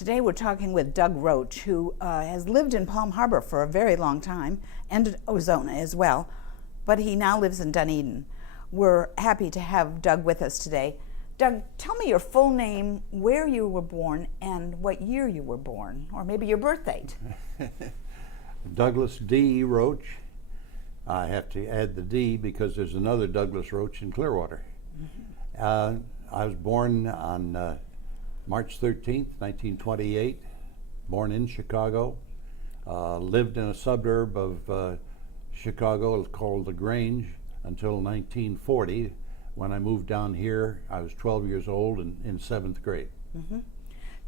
Today we're talking with Doug Roach, who has lived in Palm Harbor for a very long time, and Ozona as well, but he now lives in Dunedin. We're happy to have Doug with us today. Doug, tell me your full name, where you were born, and what year you were born, or maybe your birth date. Douglas D. Roach. I have to add the D because there's another Douglas Roach in Clearwater. I was born on March 13th, 1928, born in Chicago. Lived in a suburb of Chicago called LaGrange until 1940. When I moved down here, I was 12 years old and in 7th grade.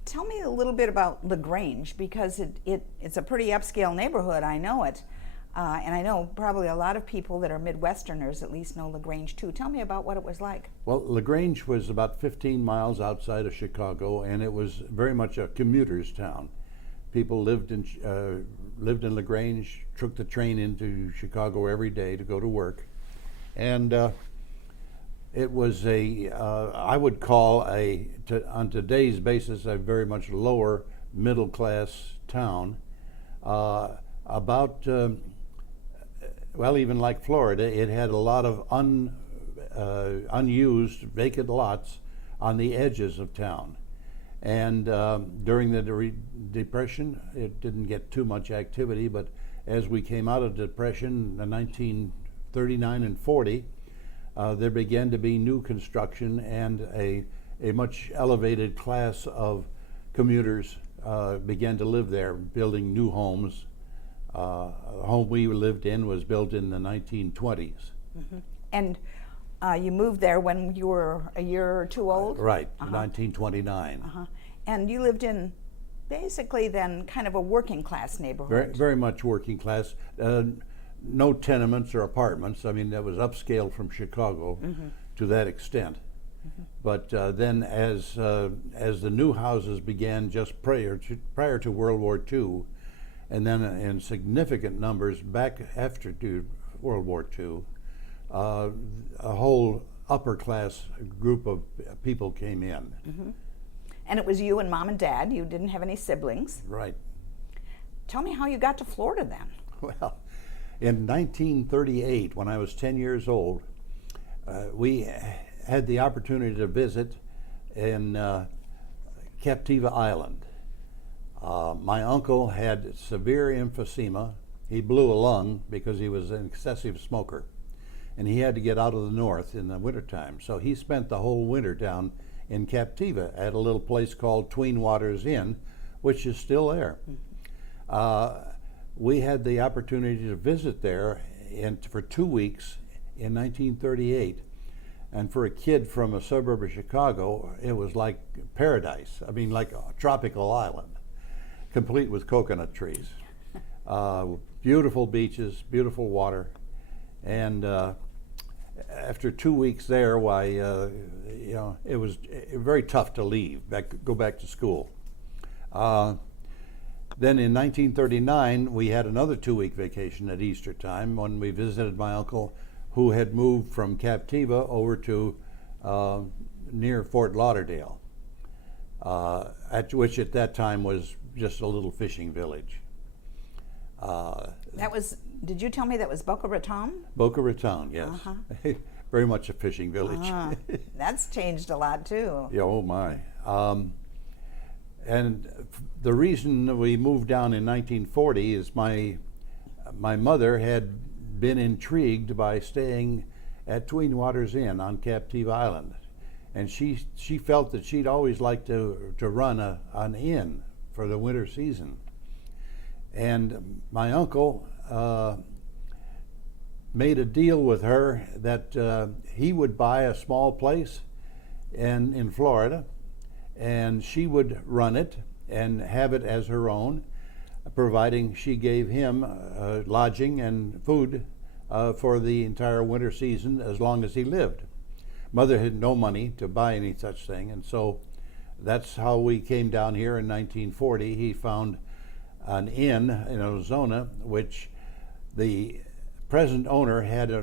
Tell me a little bit about LaGrange, because it's a pretty upscale neighborhood, I know it. And I know probably a lot of people that are Midwesterners at least know LaGrange too. Tell me about what it was like. Well, LaGrange was about 15 miles outside of Chicago, and it was very much a commuter's town. People lived in LaGrange, took the train into Chicago every day to go to work. And it was I would call on today's basis, a very much lower middle class town. Well, even like Florida, it had a lot of unused vacant lots on the edges of town. And during the Depression, it didn't get too much activity, but as we came out of the Depression in 1939 and 40, there began to be new construction, and a much elevated class of commuters began to live there, building new homes. The home we lived in was built in the 1920s. And you moved there when you were a year or two old? Right, 1929. And you lived in basically then kind of a working class neighborhood? Very much working class. No tenements or apartments. I mean, that was upscale from Chicago to that extent. But then as the new houses began just prior to World War II, and then in significant numbers back after World War II, a whole upper class group of people came in. And it was you and Mom and Dad. You didn't have any siblings. Right. Tell me how you got to Florida then. Well, in 1938, when I was 10 years old, we had the opportunity to visit in Captiva Island. My uncle had severe emphysema. He blew a lung because he was an excessive smoker, and he had to get out of the north in the wintertime. So he spent the whole winter down in Captiva at a little place called Tween Waters Inn, which is still there. We had the opportunity to visit there for 2 weeks in 1938. And for a kid from a suburb of Chicago, it was like paradise. I mean, like a tropical island, complete with coconut trees. Beautiful beaches, beautiful water. And after 2 weeks there, it was very tough to leave, go back to school. Then in 1939, we had another 2-week vacation at Easter time when we visited my uncle, who had moved from Captiva over to near Fort Lauderdale, which at that time was just a little fishing village. Did you tell me that was Boca Raton? Boca Raton, yes. Very much a fishing village. That's changed a lot too. Yeah, oh my. And the reason we moved down in 1940 is my mother had been intrigued by staying at Tween Waters Inn on Captive Island, and she felt that she'd always liked to run an inn for the winter season. And my uncle made a deal with her that he would buy a small place in Florida, and she would run it and have it as her own, providing she gave him lodging and food for the entire winter season as long as he lived. Mother had no money to buy any such thing, and so that's how we came down here in 1940. He found an inn in Ozona, which the present owner had a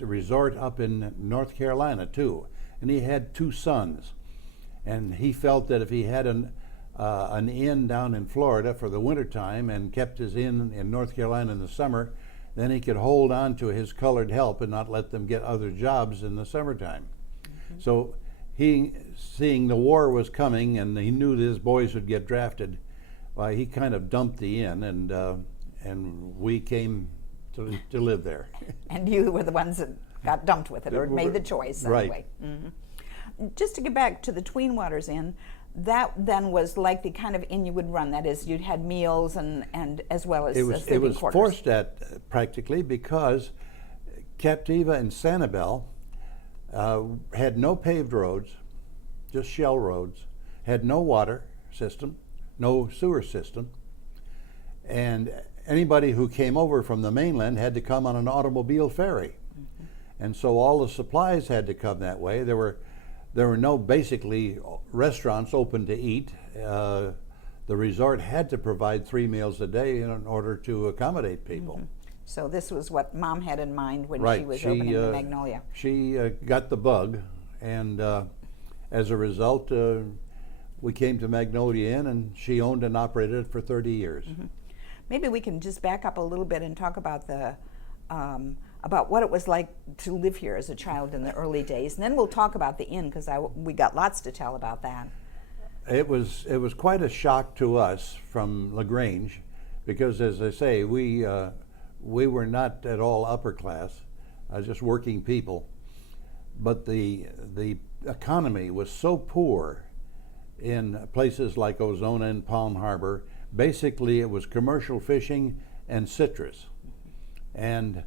resort up in North Carolina too, and he had 2 sons. And he felt that if he had an inn down in Florida for the wintertime and kept his inn in North Carolina in the summer, then he could hold on to his colored help and not let them get other jobs in the summertime. So he, seeing the war was coming and he knew that his boys would get drafted, well, he kind of dumped the inn, and we came to live there. And you were the ones that got dumped with it, or made the choice anyway. Right. Just to get back to the Tween Waters Inn, that then was like the kind of inn you would run. That is, you'd had meals and as well as it was quarters. forced at practically, because Captiva and Sanibel had no paved roads, just shell roads, had no water system, no sewer system, and anybody who came over from the mainland had to come on an automobile ferry. And so all the supplies had to come that way. There were no basically restaurants open to eat. The resort had to provide 3 meals a day in order to accommodate people. So this was what Mom had in mind when Right. she was opening the Magnolia. She got the bug, and as a result, we came to Magnolia Inn, and she owned and operated it for 30 years. Maybe we can just back up a little bit and talk about about what it was like to live here as a child in the early days, and then we'll talk about the inn, because we got lots to tell about that. It was quite a shock to us from LaGrange, because, as I say, we were not at all upper class, just working people. But the economy was so poor in places like Ozona and Palm Harbor. Basically, it was commercial fishing and citrus, and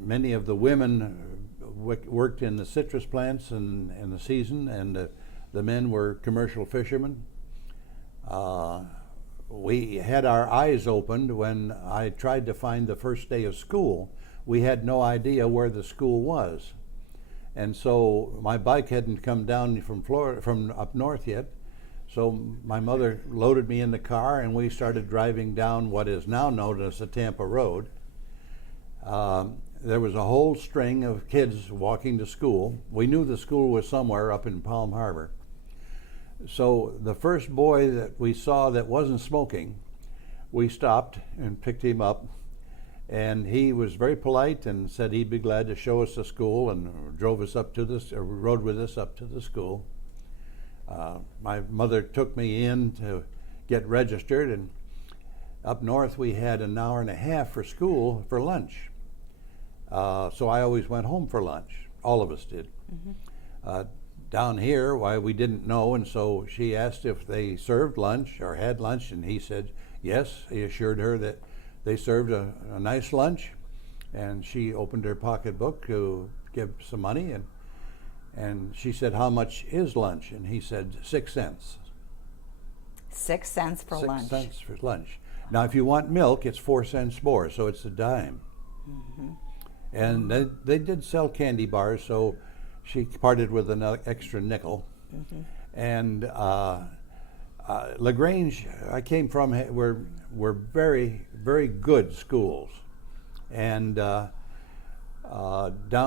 many of the women worked in the citrus plants in the season, and the men were commercial fishermen. We had our eyes opened when I tried to find the first day of school. We had no idea where the school was, and so my bike hadn't come down from Florida, from up north yet. So my mother loaded me in the car, and we started driving down what is now known as the Tampa Road. There was a whole string of kids walking to school. We knew the school was somewhere up in Palm Harbor. So the first boy that we saw that wasn't smoking, we stopped and picked him up, and he was very polite and said he'd be glad to show us the school, and drove us up to this, or rode with us up to the school. My mother took me in to get registered, and up north we had an hour and a half for school for lunch. So I always went home for lunch. All of us did. Down here, why, we didn't know, and so she asked if they served lunch or had lunch, and he said yes. He assured her that they served a nice lunch, and she opened her pocketbook to give some money, and she said, "How much is lunch?" And he said, 6 cents. 6 cents for lunch. 6 cents for lunch. Now, if you want milk, it's 4 cents more, so it's a dime. And they did sell candy bars, so she parted with an extra nickel. And LaGrange, I came from, were very, very good schools. And down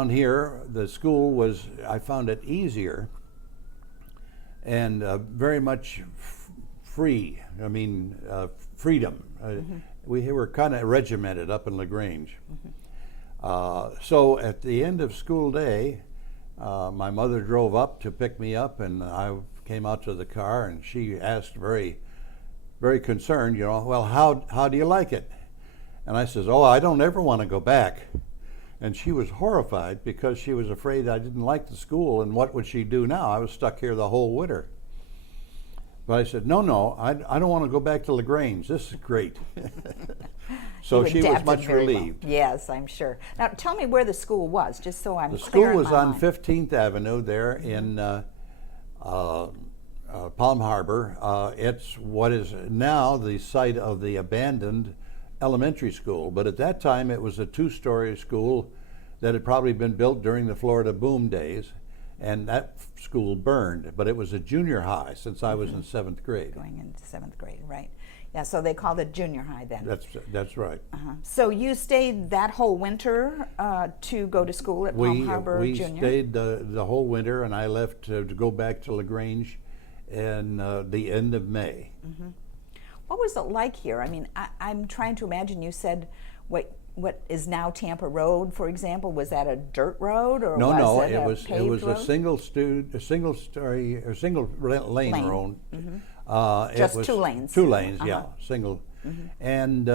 here, the school was, I found it easier and very much free. I mean, freedom. We were kind of regimented up in LaGrange. So at the end of school day, my mother drove up to pick me up, and I came out to the car, and she asked very, very concerned, you know, "Well, how do you like it?" And I says, "Oh, I don't ever want to go back." And she was horrified, because she was afraid I didn't like the school, and what would she do now? I was stuck here the whole winter. But I said, no, I don't want to go back to LaGrange. This is great. So she was much relieved. Well. Yes, I'm sure. Now, tell me where the school was, just so I'm The clear school in was my on mind. 15th Avenue there in Palm Harbor. It's what is now the site of the abandoned elementary school, but at that time it was a 2-story school that had probably been built during the Florida boom days, and that school burned, but it was a junior high since I was in 7th grade. Going into 7th grade, right. Yeah, so they called it junior high then. That's right. So you stayed that whole winter to go to school at Palm Harbor we Junior? stayed the whole winter, and I left to go back to LaGrange in the end of May. What was it like here? I mean, I'm trying to imagine. You said what is now Tampa Road, for example. Was that a dirt road, or No, was no, it it a was paved road? a single lane road. Just it was 2 lanes. 2 lanes, yeah, single, and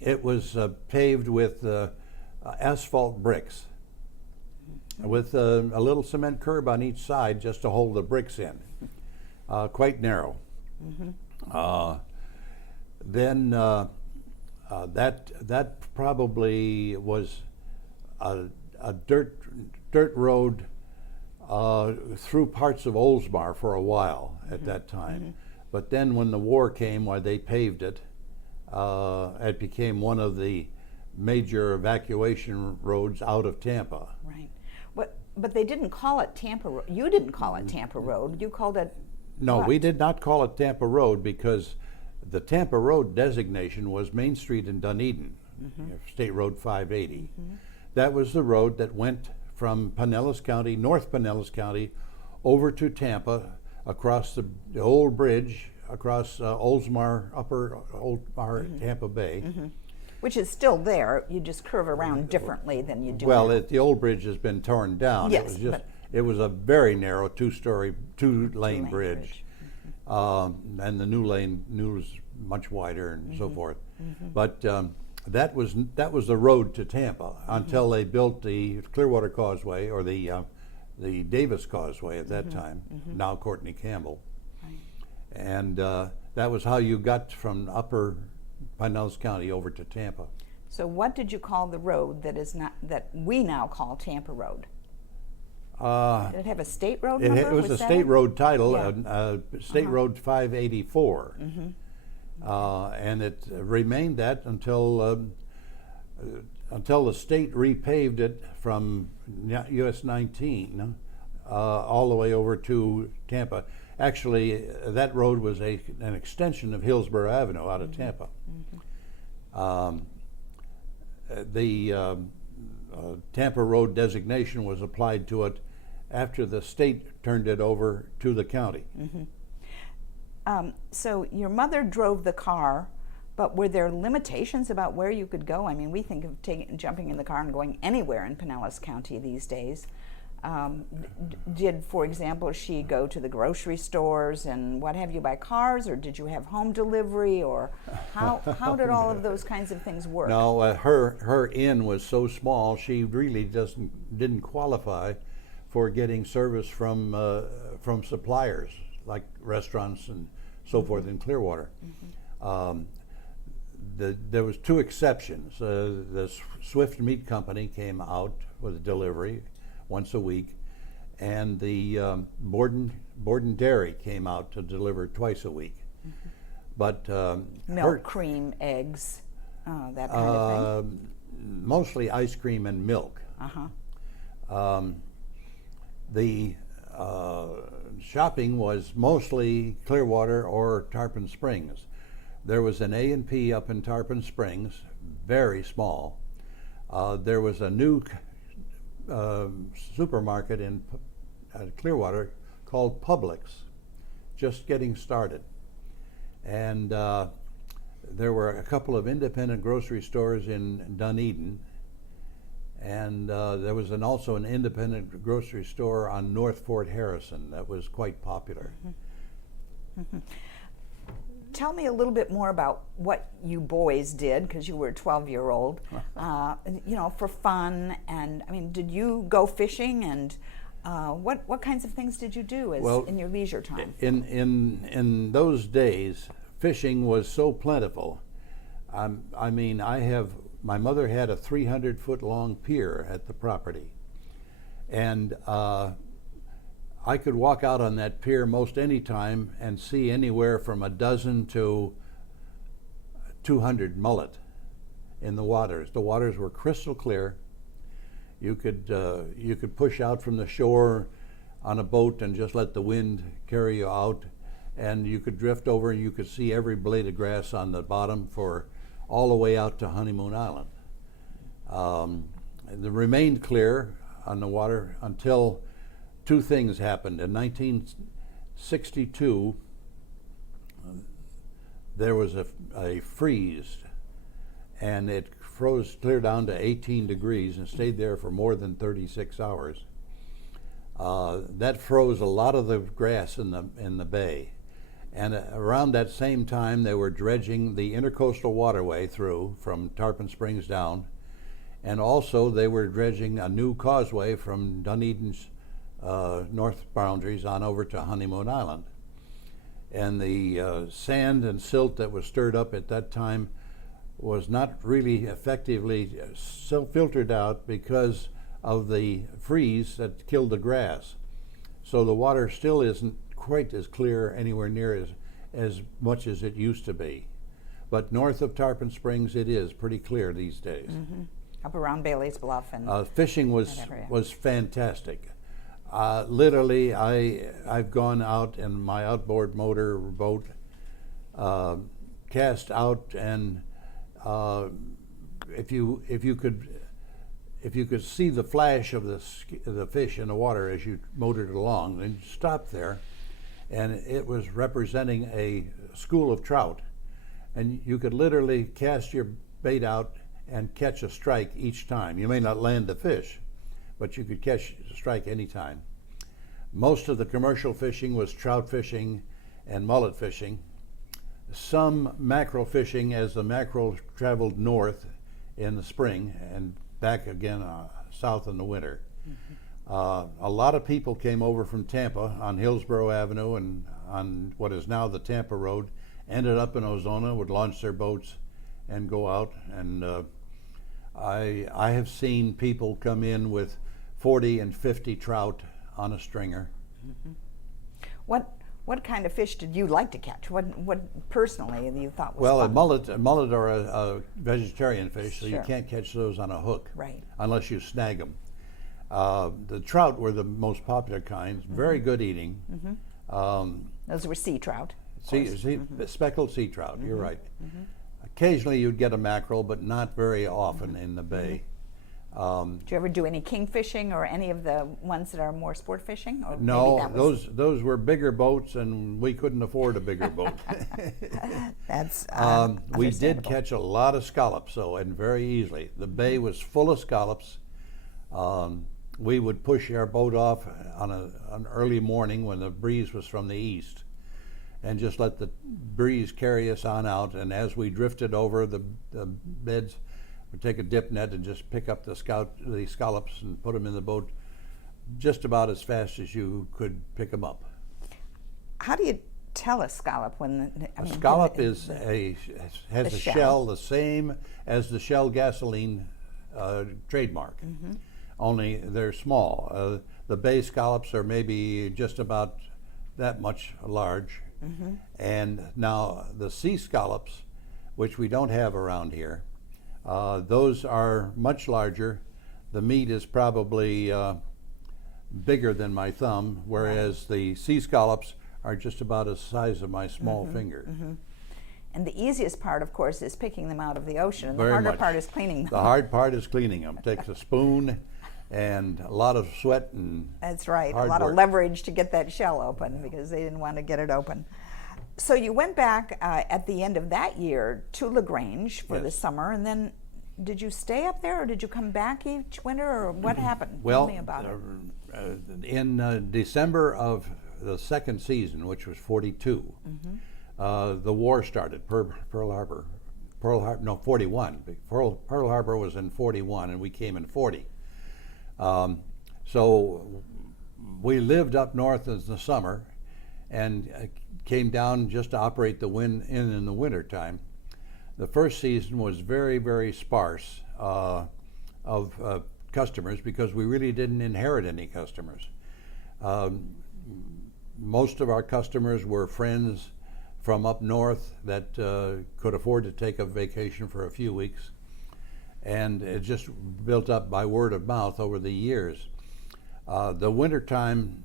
it was paved with asphalt bricks, with a little cement curb on each side just to hold the bricks in. Quite narrow. Then that probably was a dirt road through parts of Oldsmar for a while at that time. But then when the war came, why they paved it, it became one of the major evacuation roads out of Tampa. Right. But they didn't call it Tampa Road. You didn't call it Tampa Road. You called it. No, what? we did not call it Tampa Road because the Tampa Road designation was Main Street in Dunedin, State Road 580. That was the road that went from Pinellas County, North Pinellas County, over to Tampa, across the old bridge, across Oldsmar, Upper Oldsmar, Tampa Bay. Which is still there. You just curve around differently than you do Well, now. the old bridge has been torn down. Yes, It was just, but- it was a very narrow two-lane Two-lane bridge. And the new lane was much wider and so forth. But that was the road to Tampa until they built the Clearwater Causeway, or the Davis Causeway at that time, now Courtney Campbell. Right. And that was how you got from Upper Pinellas County over to Tampa. So what did you call the road that we now call Tampa Road? Did it have a state road number? It was a that state it? road title, Yeah. State Road 584. And it remained that until the state repaved it from US 19 all the way over to Tampa. Actually, that road was an extension of Hillsborough Avenue out of Tampa. The Tampa Road designation was applied to it after the state turned it over to the county. So your mother drove the car, but were there limitations about where you could go? I mean, we think of jumping in the car and going anywhere in Pinellas County these days. Did, for example, she go to the grocery stores and what have you by cars, or did you have home delivery, or how did all of those kinds of things work? No, her inn was so small she really didn't qualify for getting service from suppliers like restaurants and so forth in Clearwater. There was 2 exceptions. The Swift Meat Company came out with a delivery once a week, and the Borden Dairy came out to deliver twice a week. But Milk, cream, eggs, that kind of thing. mostly ice cream and milk. The shopping was mostly Clearwater or Tarpon Springs. There was an A&P up in Tarpon Springs, very small. There was a new supermarket in Clearwater called Publix, just getting started. And there were a couple of independent grocery stores in Dunedin, and there was also an independent grocery store on North Fort Harrison that was quite popular. Tell me a little bit more about what you boys did, because you were a 12-year-old, for fun. And I mean, did you go fishing, and what kinds of things did you do in your leisure time? In those days, fishing was so plentiful. I mean, my mother had a 300-foot-long pier at the property, and I could walk out on that pier most any time and see anywhere from a dozen to 200 mullet in the waters. The waters were crystal clear. You could push out from the shore on a boat and just let the wind carry you out, and you could drift over and you could see every blade of grass on the bottom for all the way out to Honeymoon Island. It remained clear on the water until 2 things happened. In '62, there was a freeze, and it froze clear down to 18 degrees and stayed there for more than 36 hours. That froze a lot of the grass in the bay. And around that same time, they were dredging the intercoastal waterway through from Tarpon Springs down. And also they were dredging a new causeway from Dunedin's north boundaries on over to Honeymoon Island. And the sand and silt that was stirred up at that time was not really effectively filtered out because of the freeze that killed the grass. So the water still isn't quite as clear anywhere near as much as it used to be. But north of Tarpon Springs, it is pretty clear these days. Mm-hmm. Up around Bailey's Bluff and fishing was fantastic. Literally, I've gone out in my outboard motor boat, cast out, and if you could see the flash of the fish in the water as you motored along, then you stopped there, and it was representing a school of trout, and you could literally cast your bait out and catch a strike each time. You may not land the fish, but you could catch a strike any time. Most of the commercial fishing was trout fishing and mullet fishing. Some mackerel fishing as the mackerel traveled north in the spring and back again south in the winter. Mm-hmm. A lot of people came over from Tampa on Hillsborough Avenue and on what is now the Tampa Road, ended up in Ozona, would launch their boats and go out. And I have seen people come in with 40 and 50 trout on a stringer. Mm-hmm. What kind of fish did you like to catch? What personally you thought was fun? A mullet are a vegetarian fish, so Sure. You can't catch those on a hook, Right. Unless you snag them. The trout were the most popular kinds, very good eating. Mm-hmm. Those were sea trout. Speckled sea trout, Mm-hmm. you're right. Mm-hmm. Occasionally you'd get a mackerel, but not very often in the bay. Did you ever do any king fishing or any of the ones that are more sport fishing? Or No, maybe that was... those were bigger boats, and we couldn't afford a bigger boat. That's we did understandable. catch a lot of scallops, though, and very easily. The bay was full of scallops. We would push our boat off on an early morning when the breeze was from the east, and just let the breeze carry us on out. And as we drifted over the beds, we'd take a dip net and just pick up the scallops and put them in the boat just about as fast as you could pick them up. How do you tell a scallop when? A scallop has a shell the same as the Shell gasoline trademark, only they're small. The bay scallops are maybe just about that much large, and now the sea scallops, which we don't have around here, those are much larger. The meat is probably bigger than my thumb, whereas the sea scallops are just about the size of my small finger. And the easiest part, of course, is picking them out of the ocean, and Very the harder much. part is cleaning them. The hard part is cleaning them. Takes a spoon and a lot of sweat and That's right. hard A lot work. of leverage to get that shell open because they didn't want to get it open. So you went back at the end of that year to LaGrange for the Yes. summer, and then did you stay up there, or did you come back each winter, or what happened? Well, Tell me about it. in December of the second season, which was 42, the war started. Pearl Harbor, 41. Pearl Harbor was in 41, and we came in 40. So we lived up north in the summer, and came down just to operate the in the winter time. The first season was very, very sparse of customers because we really didn't inherit any customers. Most of our customers were friends from up north that could afford to take a vacation for a few weeks, and it just built up by word of mouth over the years. The winter time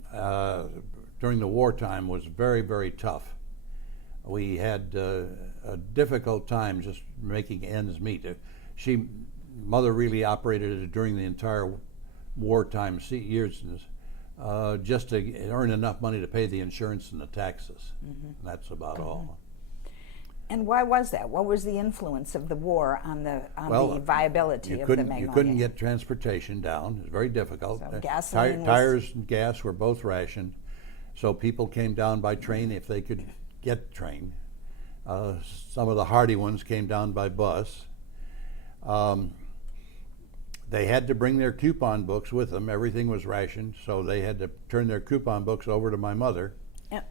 during the wartime was very, very tough. We had a difficult time just making ends meet. Mother really operated it during the entire wartime years. just to earn enough money to pay the insurance and the taxes. That's about all. And why was that? What was the influence of the war on the viability of the Magnolia? You couldn't get transportation down. It was very difficult. So gasoline tires and gas were both rationed, so people came down by train if they could get train. Some of the hardy ones came down by bus. They had to bring their coupon books with them. Everything was rationed, so they had to turn their coupon books over to my mother.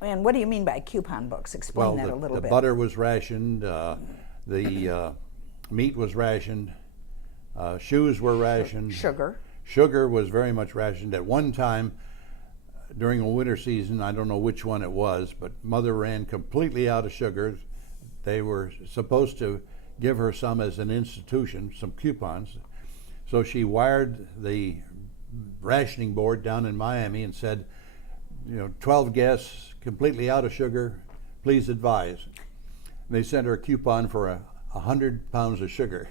And what do you mean by coupon books? Explain that a little bit. The butter was rationed, the meat was rationed, shoes were rationed. Sugar was very much rationed. At one time, during a winter season, I don't know which one it was, but Mother ran completely out of sugar. They were supposed to give her some as an institution, some coupons. So she wired the rationing board down in Miami and said, 12 guests, completely out of sugar, please advise. And they sent her a coupon for 100 pounds of sugar,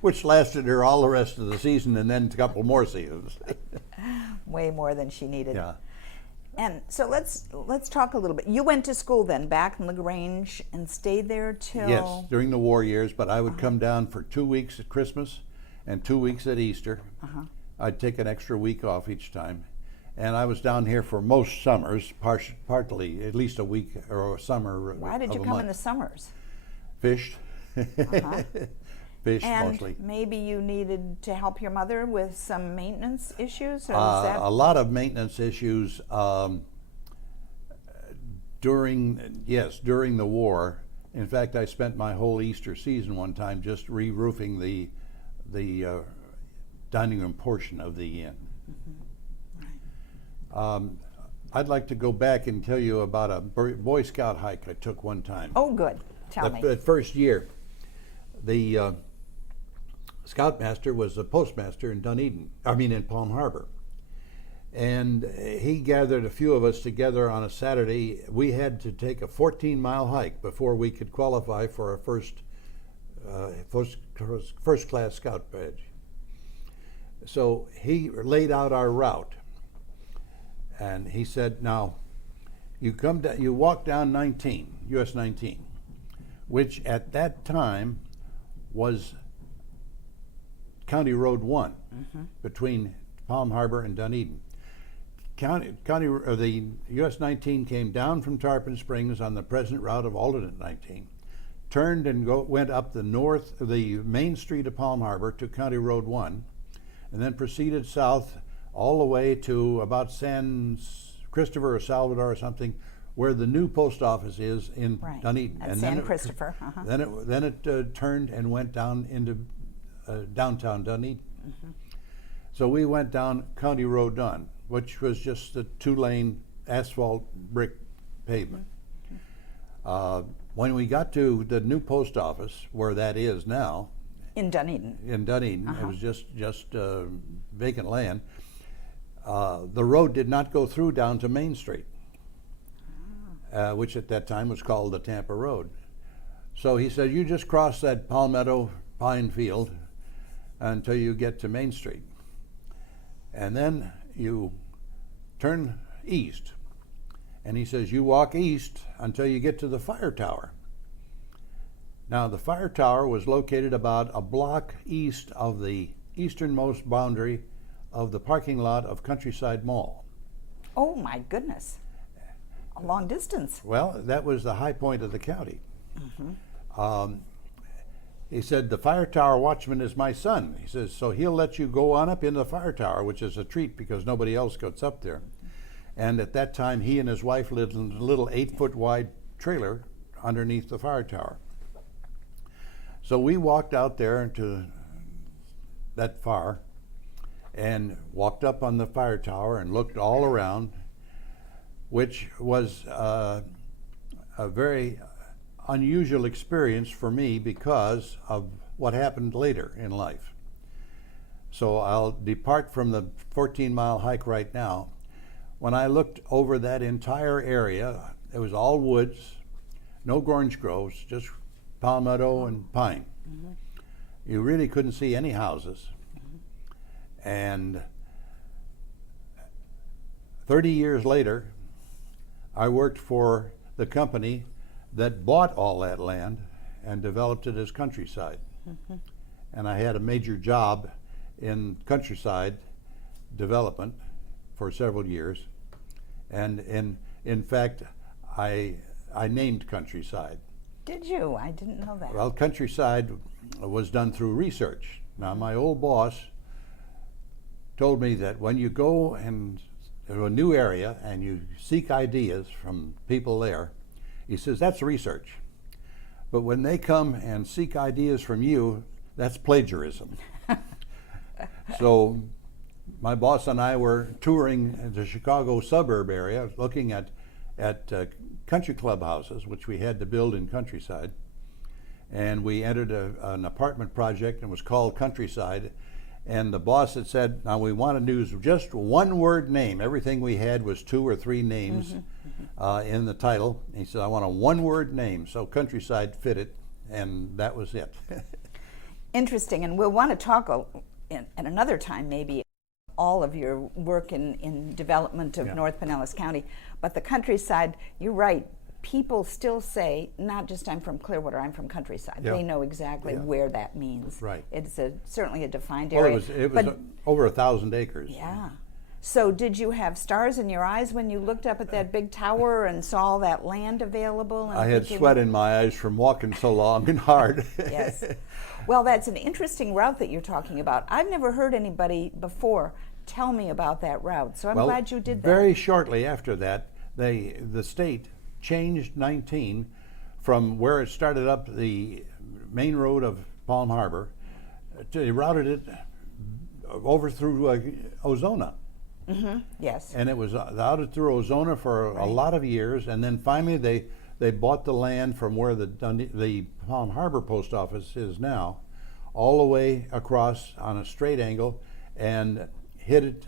which lasted her all the rest of the season and then a couple more seasons. Way more than she needed. Yeah. And so let's talk a little bit. You went to school then back in LaGrange and stayed there till? Yes, during the war years, but I would come down for 2 weeks at Christmas and 2 weeks at Easter. I'd take an extra week off each time. And I was down here for most summers, partly, at least a week or a summer. Why did you come in the summers? Fished. Fish and mostly. Maybe you needed to help your mother with some maintenance issues? Or a lot of maintenance issues during the war. In fact, I spent my whole Easter season one time just re-roofing the dining room portion of the inn. I'd like to go back and tell you about a Boy Scout hike I took one time. Oh, good. Tell me. The first year, the scoutmaster was the postmaster in in Palm Harbor. And he gathered a few of us together on a Saturday. We had to take a 14-mile hike before we could qualify for our first class scout badge. So he laid out our route. And he said, now, you walk down 19, US 19, which at that time was County Road 1 between Palm Harbor and Dunedin. The US 19 came down from Tarpon Springs on the present route of alternate 19, turned and went up the main street of Palm Harbor to County Road 1, and then proceeded south all the way to about San Christopher or Salvador or something, where the new post office is in Dunedin. And San Christopher. Then it turned and went down into downtown Dunedin. So we went down County Road 1, which was just a 2-lane asphalt brick pavement. When we got to the new post office, where that is now, in Dunedin. It was just vacant land. The road did not go through down to Main Street, which at that time was called the Tampa Road. So he said, you just cross that palmetto pine field until you get to Main Street. And then you turn east. And he says, you walk east until you get to the fire tower. Now, the fire tower was located about a block east of the easternmost boundary of the parking lot of Countryside Mall. Oh my goodness, a long distance. Well, that was the high point of the county. He said, the fire tower watchman is my son. He says, so he'll let you go on up into the fire tower, which is a treat because nobody else goes up there. And at that time, he and his wife lived in a little 8-foot wide trailer underneath the fire tower. So we walked out there to that far and walked up on the fire tower and looked all around, which was a very unusual experience for me because of what happened later in life. So I'll depart from the 14-mile hike right now. When I looked over that entire area, it was all woods, no orange groves, just palmetto and pine. You really couldn't see any houses. And 30 years later, I worked for the company that bought all that land and developed it as countryside. And I had a major job in countryside development for several years. And in fact, I named countryside. Did you? I didn't know that. Well, countryside was done through research. Now, my old boss told me that when you go to a new area and you seek ideas from people there, he says, that's research. But when they come and seek ideas from you, that's plagiarism. So my boss and I were touring the Chicago suburb area, looking at country clubhouses, which we had to build in countryside. And we entered an apartment project and it was called Countryside. And the boss had said, now we want to use just one word name. Everything we had was 2 or 3 names in the title. And he said, I want a one word name. So Countryside fit it, and that was it. Interesting, and we'll want to talk at another time maybe all of your work in development of North Pinellas County. But the countryside, you're right, people still say, not just I'm from Clearwater, I'm from countryside. They know exactly where that means. Right. It's certainly a defined Well, area. it was over 1,000 acres. Yeah. So did you have stars in your eyes when you looked up at that big tower and saw all that land available? And I had sweat in my eyes from walking so long and hard. Yes. Well, that's an interesting route that you're talking about. I've never heard anybody before tell me about that route, so I'm glad you did that. Very shortly after that, the state changed 19 from where it started up the main road of Palm Harbor. They routed it over through Ozona. Yes. And it was routed through Ozona for a lot of years, and then finally they bought the land from where the Palm Harbor post office is now, all the way across on a straight angle, and hit it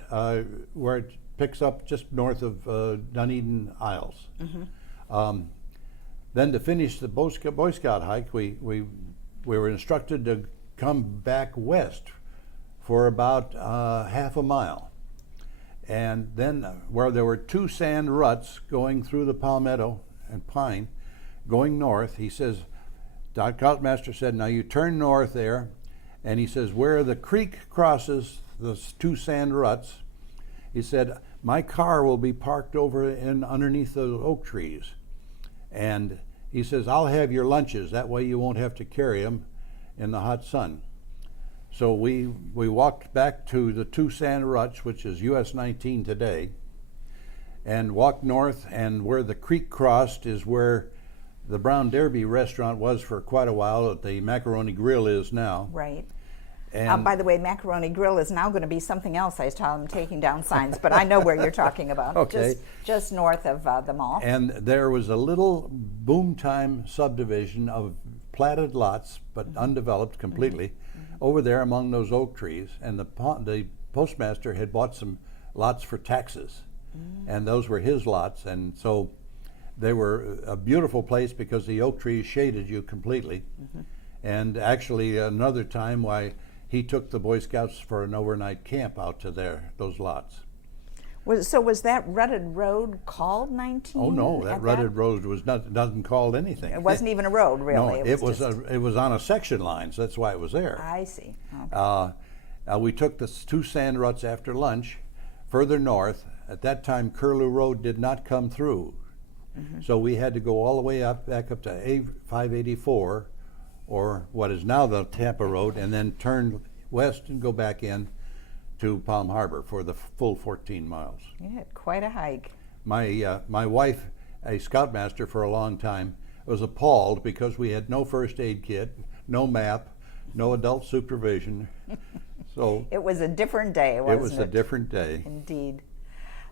where it picks up just north of Dunedin Isles. Then to finish the Boy Scout hike, we were instructed to come back west for about half a mile. And then where there were 2 sand ruts going through the palmetto and pine, going north, he says, Doc Scoutmaster said, now you turn north there, and he says, where the creek crosses the 2 sand ruts, he said, my car will be parked over underneath those oak trees. And he says, I'll have your lunches, that way you won't have to carry them in the hot sun. So we walked back to the 2 sand ruts, which is US 19 today, and walked north, and where the creek crossed is where the Brown Derby restaurant was for quite a while, that the Macaroni Grill is now. Right. And by the way, Macaroni Grill is now going to be something else. I saw them taking down signs, but I know where you're talking about. Okay. Just north of the mall. And there was a little boom time subdivision of platted lots, but undeveloped completely, over there among those oak trees. And the postmaster had bought some lots for taxes, and those were his lots. And so they were a beautiful place because the oak trees shaded you completely. And actually, another time, why he took the Boy Scouts for an overnight camp out to those lots. So was that rutted road called 19? Oh no, that rutted road was nothing called anything. It wasn't even a road, really. No, it was on a section line, so that's why it was there. I see. Okay. We took the 2 sand ruts after lunch, further north. At that time, Curlew Road did not come through, so we had to go all the way back up to A584, or what is now the Tampa Road, and then turn west and go back in to Palm Harbor for the full 14 miles. You had quite a hike. My wife, a scoutmaster for a long time, was appalled because we had no first aid kit, no map, no adult supervision. So it was a different day, wasn't it? It was a different day. Indeed.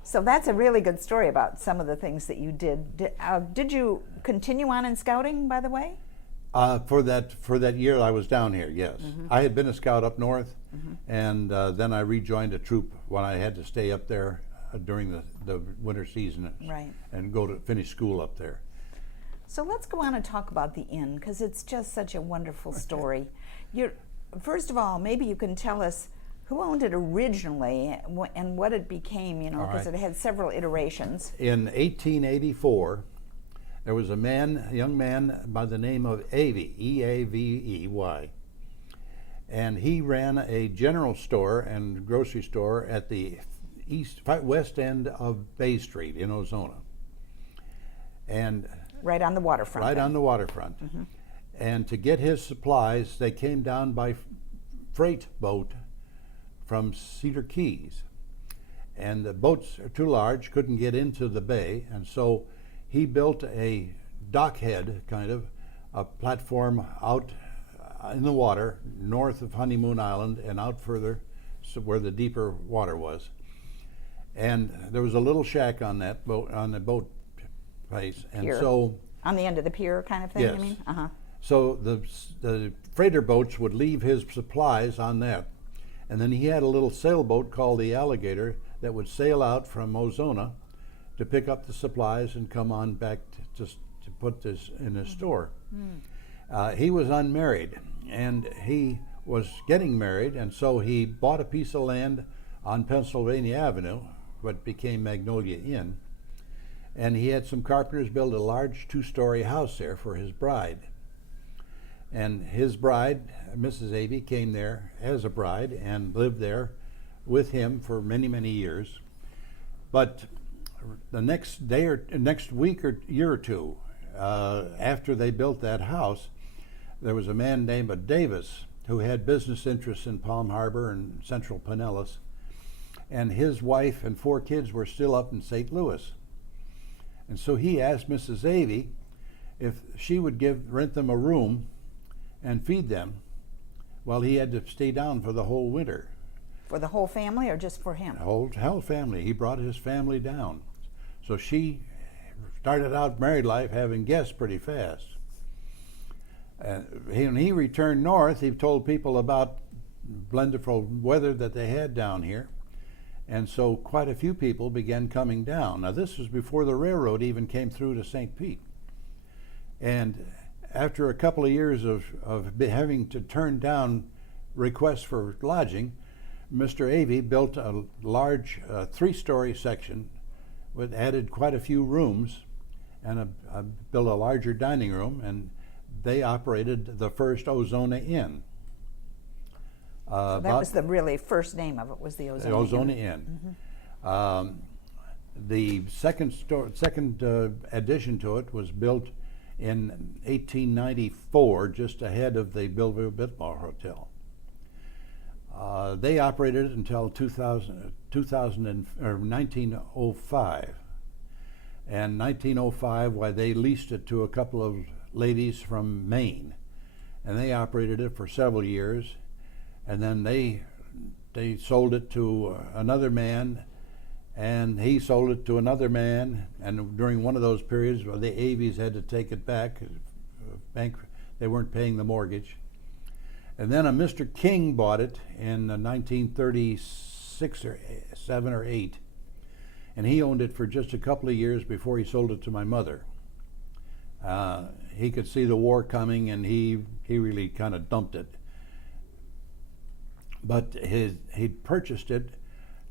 So that's a really good story about some of the things that you did. Did you continue on in scouting, by the way? For that year I was down here, yes. I had been a scout up north, and then I rejoined a troop when I had to stay up there during the winter season, and go to finish school up there. So let's go on and talk about the inn, because it's just such a wonderful story. First of all, maybe you can tell us Who owned it originally and what it became, you know, All because right. it had several iterations. In 1884, there was a young man by the name of Avey, E-A-V-E-Y, and he ran a general store and grocery store at the west end of Bay Street in Ozona. And Right on the waterfront. right then. on the waterfront. And to get his supplies, they came down by freight boat from Cedar Keys. And the boats are too large, couldn't get into the bay, and so he built a dockhead, kind of, a platform out in the water north of Honeymoon Island and out further where the deeper water was. And there was a little shack on that boat, on the boat place, and Pier. so On the end of the pier kind of thing, yes. you mean? Uh-huh. So the freighter boats would leave his supplies on that. And then he had a little sailboat called the Alligator that would sail out from Ozona to pick up the supplies and come on back to put this in his store. He was unmarried, and he was getting married, and so he bought a piece of land on Pennsylvania Avenue, what became Magnolia Inn, and he had some carpenters build a large two-story house there for his bride. And his bride, Mrs. Avey, came there as a bride and lived there with him for many, many years. But the next day or next week or year or two after they built that house, there was a man named Davis who had business interests in Palm Harbor and central Pinellas, and his wife and 4 kids were still up in St. Louis. And so he asked Mrs. Avey if she would rent them a room and feed them while he had to stay down for the whole winter. For the whole family or just for him? The whole family. He brought his family down. So she started out married life having guests pretty fast. When he returned north, he told people about plentiful weather that they had down here. And so quite a few people began coming down. Now this was before the railroad even came through to St. Pete. And after a couple of years of having to turn down requests for lodging, Mr. Avey built a large 3-story section with added quite a few rooms and built a larger dining room, and they operated the first Ozona Inn. So that was the really first name of it, was the Ozona The Ozona Inn. The second addition to it was built in 1894, just ahead of the Bellevue Biltmore Hotel. They operated it until 1905. And 1905, why they leased it to a couple of ladies from Maine, and they operated it for several years, and then they sold it to another man, and he sold it to another man, and during one of those periods, the Avies had to take it back. They weren't paying the mortgage. And then a Mr. King bought it in 1936 or 7 or 8, and he owned it for just a couple of years before he sold it to my mother. He could see the war coming, and he really kind of dumped it. But he purchased it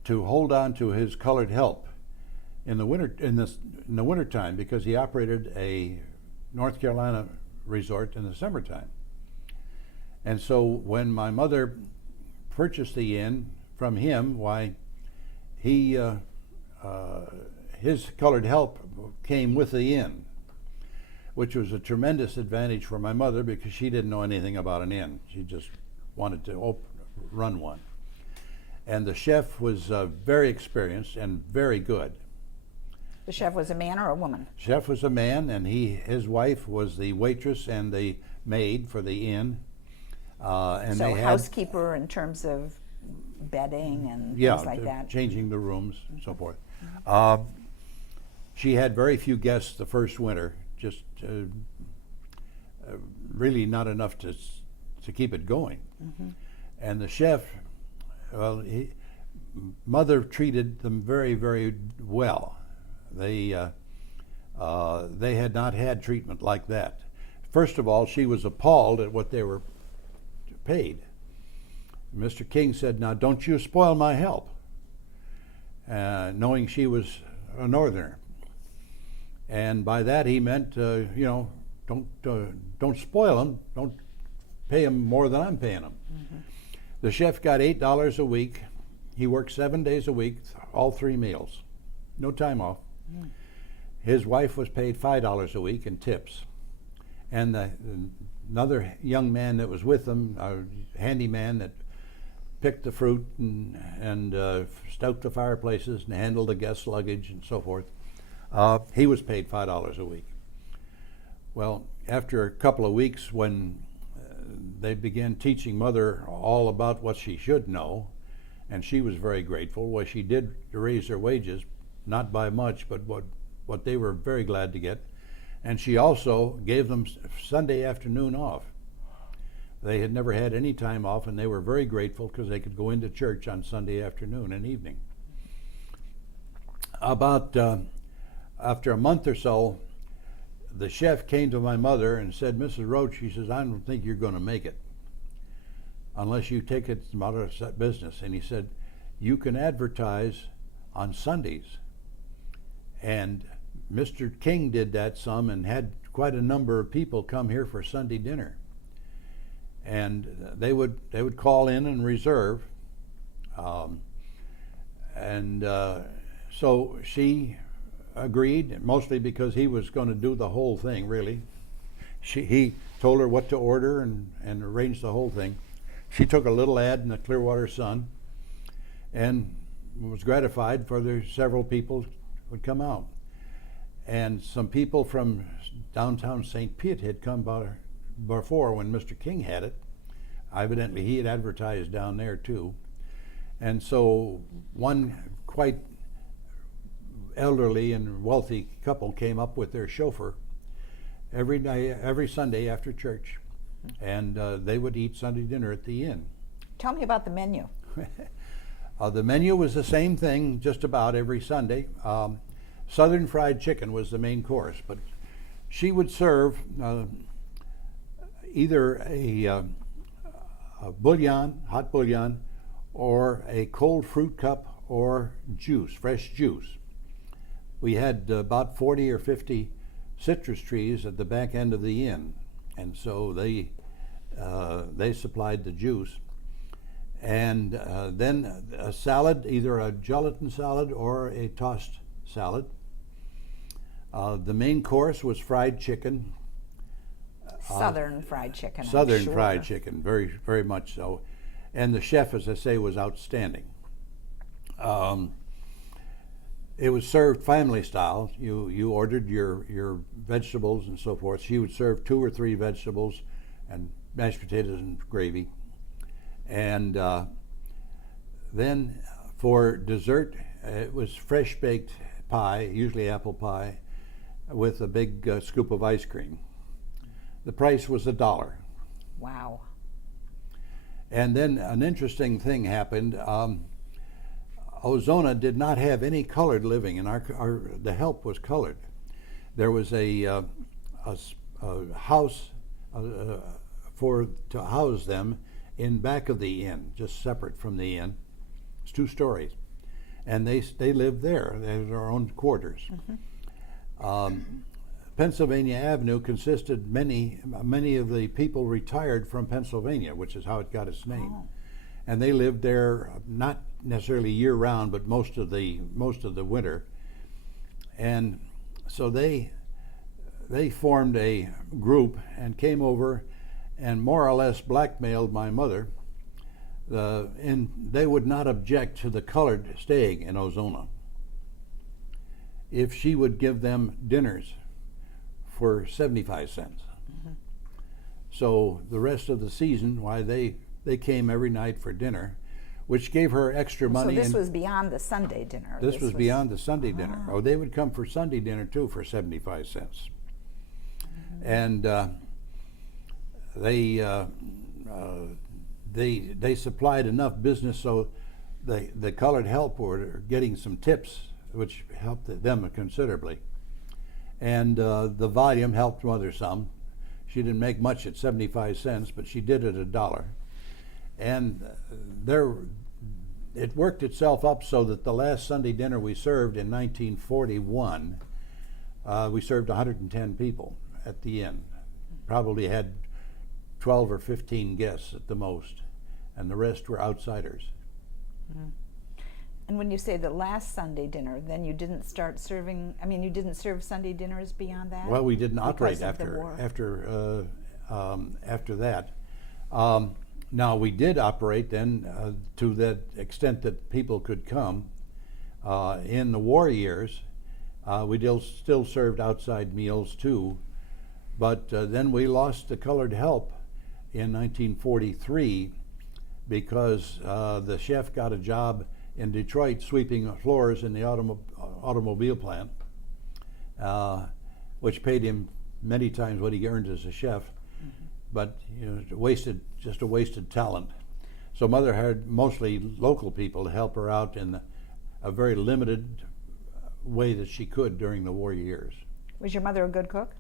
to hold on to his colored help in the winter time, because he operated a North Carolina resort in the summertime. And so when my mother purchased the inn from him, why his colored help came with the inn, which was a tremendous advantage for my mother because she didn't know anything about an inn. She just wanted to run one. And the chef was very experienced and very good. The chef was a man or a woman? Chef was a man, and his wife was the waitress and the maid for the inn. And so they had housekeeper in terms of bedding and things like that? Changing the rooms and so forth. She had very few guests the first winter, just really not enough to keep it going. And the chef, well, mother treated them very, very well. They had not had treatment like that. First of all, she was appalled at what they were paid. Mr. King said, "Now don't you spoil my help," knowing she was a Northerner. And by that he meant, don't spoil them, don't pay them more than I'm paying them. Mm-hmm. The chef got $8 a week. He worked 7 days a week, all 3 meals, no time off. Mm. His wife was paid $5 a week in tips. And another young man that was with him, a handyman that picked the fruit and stoked the fireplaces and handled the guest luggage and so forth, he was paid $5 a week. Well, after a couple of weeks, when they began teaching Mother all about what she should know, and she was very grateful, well, she did raise their wages, not by much, but what they were very glad to get. And she also gave them Sunday afternoon off. They had never had any time off, and they were very grateful because they could go into church on Sunday afternoon and evening. About after a month or so, the chef came to my mother and said, "Mrs. Roach," he says, "I don't think you're going to make it unless you take it out of business." And he said, "You can advertise on Sundays." And Mr. King did that some and had quite a number of people come here for Sunday dinner. And they would call in and reserve. So she agreed, mostly because he was going to do the whole thing, really. He told her what to order and arranged the whole thing. She took a little ad in the Clearwater Sun and was gratified, for there several people would come out. And some people from downtown St. Pete had come before when Mr. King had it. Evidently he had advertised down there too. And so one quite elderly and wealthy couple came up with their chauffeur every Sunday after church, and they would eat Sunday dinner at the inn. Tell me about the menu. The menu was the same thing just about every Sunday. Southern fried chicken was the main course, but she would serve either a bouillon, hot bouillon, or a cold fruit cup or juice, fresh juice. We had about 40 or 50 citrus trees at the back end of the inn, and so they supplied the juice. And then a salad, either a gelatin salad or a tossed salad. The main course was fried chicken. Southern fried chicken. Southern fried chicken, very, very much so. And the chef, as I say, was outstanding. It was served family style. You ordered your vegetables and so forth. She would serve 2 or 3 vegetables and mashed potatoes and gravy. And then for dessert, it was fresh baked pie, usually apple pie, with a big scoop of ice cream. The price was $1. Wow. And then an interesting thing happened. Ozona did not have any colored living, and the help was colored. There was a house to house them in back of the inn, just separate from the inn. It's 2 stories, and they lived there. They had their own quarters. Mm-hmm. Pennsylvania Avenue consisted many of the people retired from Pennsylvania, which is how it got its name. Oh. And they lived there not necessarily year round, but most of the winter. And so they formed a group and came over and more or less blackmailed my mother. And they would not object to the colored staying in Ozona if she would give them dinners for 75 cents. Mm-hmm. So the rest of the season, why they came every night for dinner, which gave her extra money. So this was beyond the Sunday dinner. This was beyond the Sunday dinner. Oh, they would come for Sunday dinner too for 75 cents. Mm-hmm. And they supplied enough business so the colored help were getting some tips, which helped them considerably. And the volume helped Mother some. She didn't make much at 75 cents, but she did at $1. And there, it worked itself up so that the last Sunday dinner we served in 1941, we served 110 people at the inn. Probably had 12 or 15 guests at the most, and the rest were outsiders. Mm. And when you say the last Sunday dinner, then you didn't start serving, I mean, you didn't serve Sunday dinners beyond that? Well, we didn't operate Because of the war? after that. Now, we did operate then to that extent that people could come. In the war years, we still served outside meals too, but then we lost the colored help in 1943 because the chef got a job in Detroit sweeping floors in the automobile plant, which paid him many times what he earned as a chef. Mm-hmm. But just a wasted talent. So Mother hired mostly local people to help her out in a very limited way that she could during the war years. Was your mother a good cook?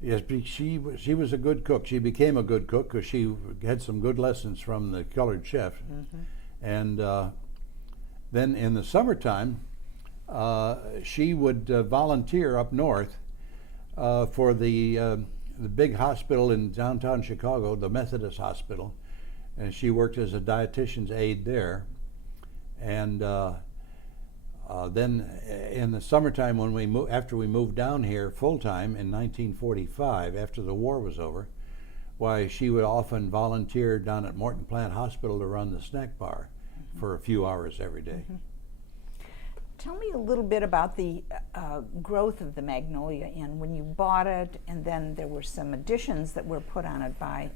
Yes, she was a good cook. She became a good cook because she had some good lessons from the colored chef. Mm-hmm. And then in the summertime, she would volunteer up north for the big hospital in downtown Chicago, the Methodist Hospital, and she worked as a dietitian's aide there. And then in the summertime, when after we moved down here full time in 1945, after the war was over, why she would often volunteer down at Morton Plant Hospital to run the snack bar for a few hours every day. Mm-hmm. Tell me a little bit about the growth of the Magnolia Inn when you bought it, and then there were some additions that were put on it by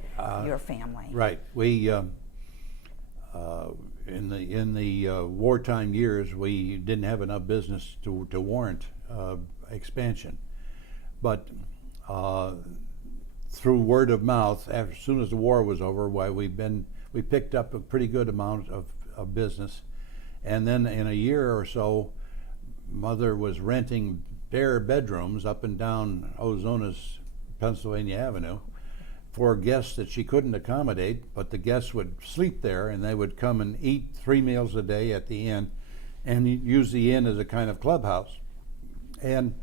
your family. Right. We in the wartime years, we didn't have enough business to warrant expansion, but through word of mouth, as soon as the war was over, why we picked up a pretty good amount of business. And then in a year or so, Mother was renting bare bedrooms up and down Ozona's Pennsylvania Avenue for guests that she couldn't accommodate, but the guests would sleep there and they would come and eat 3 meals a day at the inn and use the inn as a kind of clubhouse. And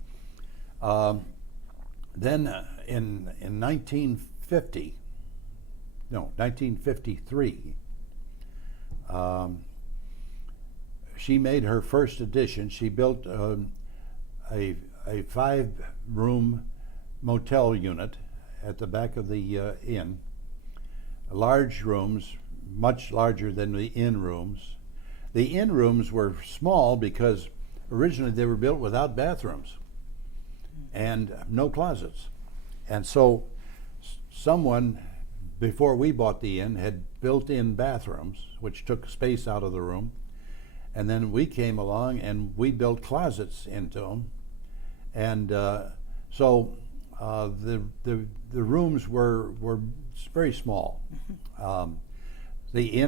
then in 1953, she made her first addition. She built a 5-room motel unit at the back of the inn. Large rooms, much larger than the inn rooms. The inn rooms were small because originally they were built without bathrooms and no closets. And so someone, before we bought the inn, had built-in bathrooms, which took space out of the room. And then we came along and we built closets into them, and so the rooms were very small. The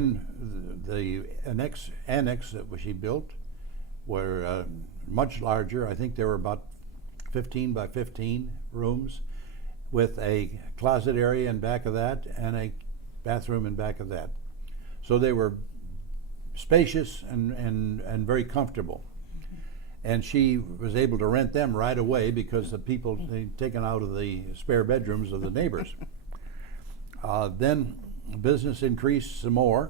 annex that she built were much larger. I think there were about 15 by 15 rooms, with a closet area in back of that and a bathroom in back of that. So they were spacious and very comfortable. Mm-hmm. And she was able to rent them right away because the people they'd taken out of the spare bedrooms of the neighbors. Then business increased some more,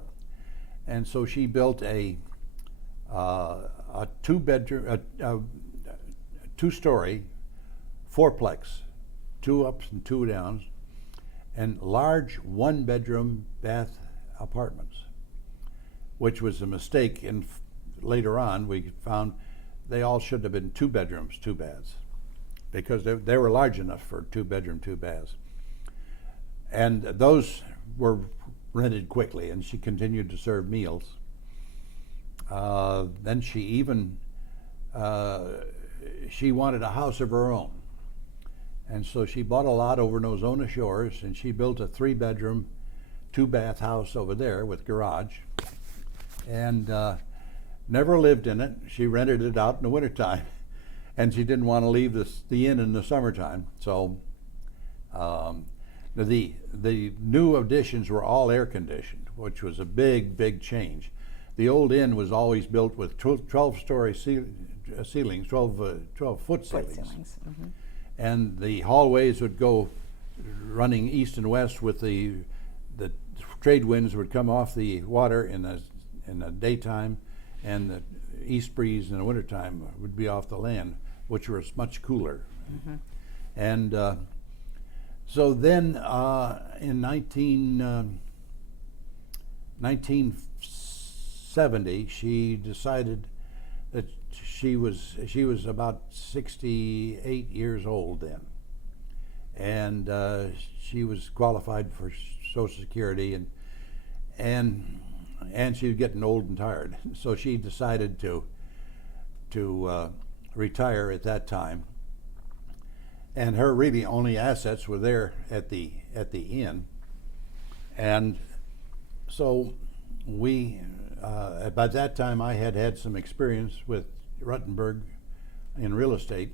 and so she built a 2-story 4-plex, 2 ups and 2 downs, and large 1-bedroom bath apartments, which was a mistake. And later on, we found they all should have been 2 bedrooms, 2 baths, because they were large enough for 2-bedroom, 2 baths. And those were rented quickly, and she continued to serve meals. Then she even she wanted a house of her own, and so she bought a lot over in Ozona Shores, and she built a 3-bedroom, 2-bath house over there with garage, and never lived in it. She rented it out in the wintertime, and she didn't want to leave the inn in the summertime. So The new additions were all air conditioned, which was a big change. The old inn was always built with 12-story ceilings, 12-foot ceilings. Mm-hmm. And the hallways would go running east and west with the trade winds would come off the water in the daytime, and the east breeze in the wintertime would be off the land, which was much cooler. Mm-hmm. And so then in 1970, she decided that she was about 68 years old then, and she was qualified for Social Security, and she was getting old and tired, so she decided to retire at that time. And her really only assets were there at the inn, and so we by that time I had some experience with Ruttenberg in real estate,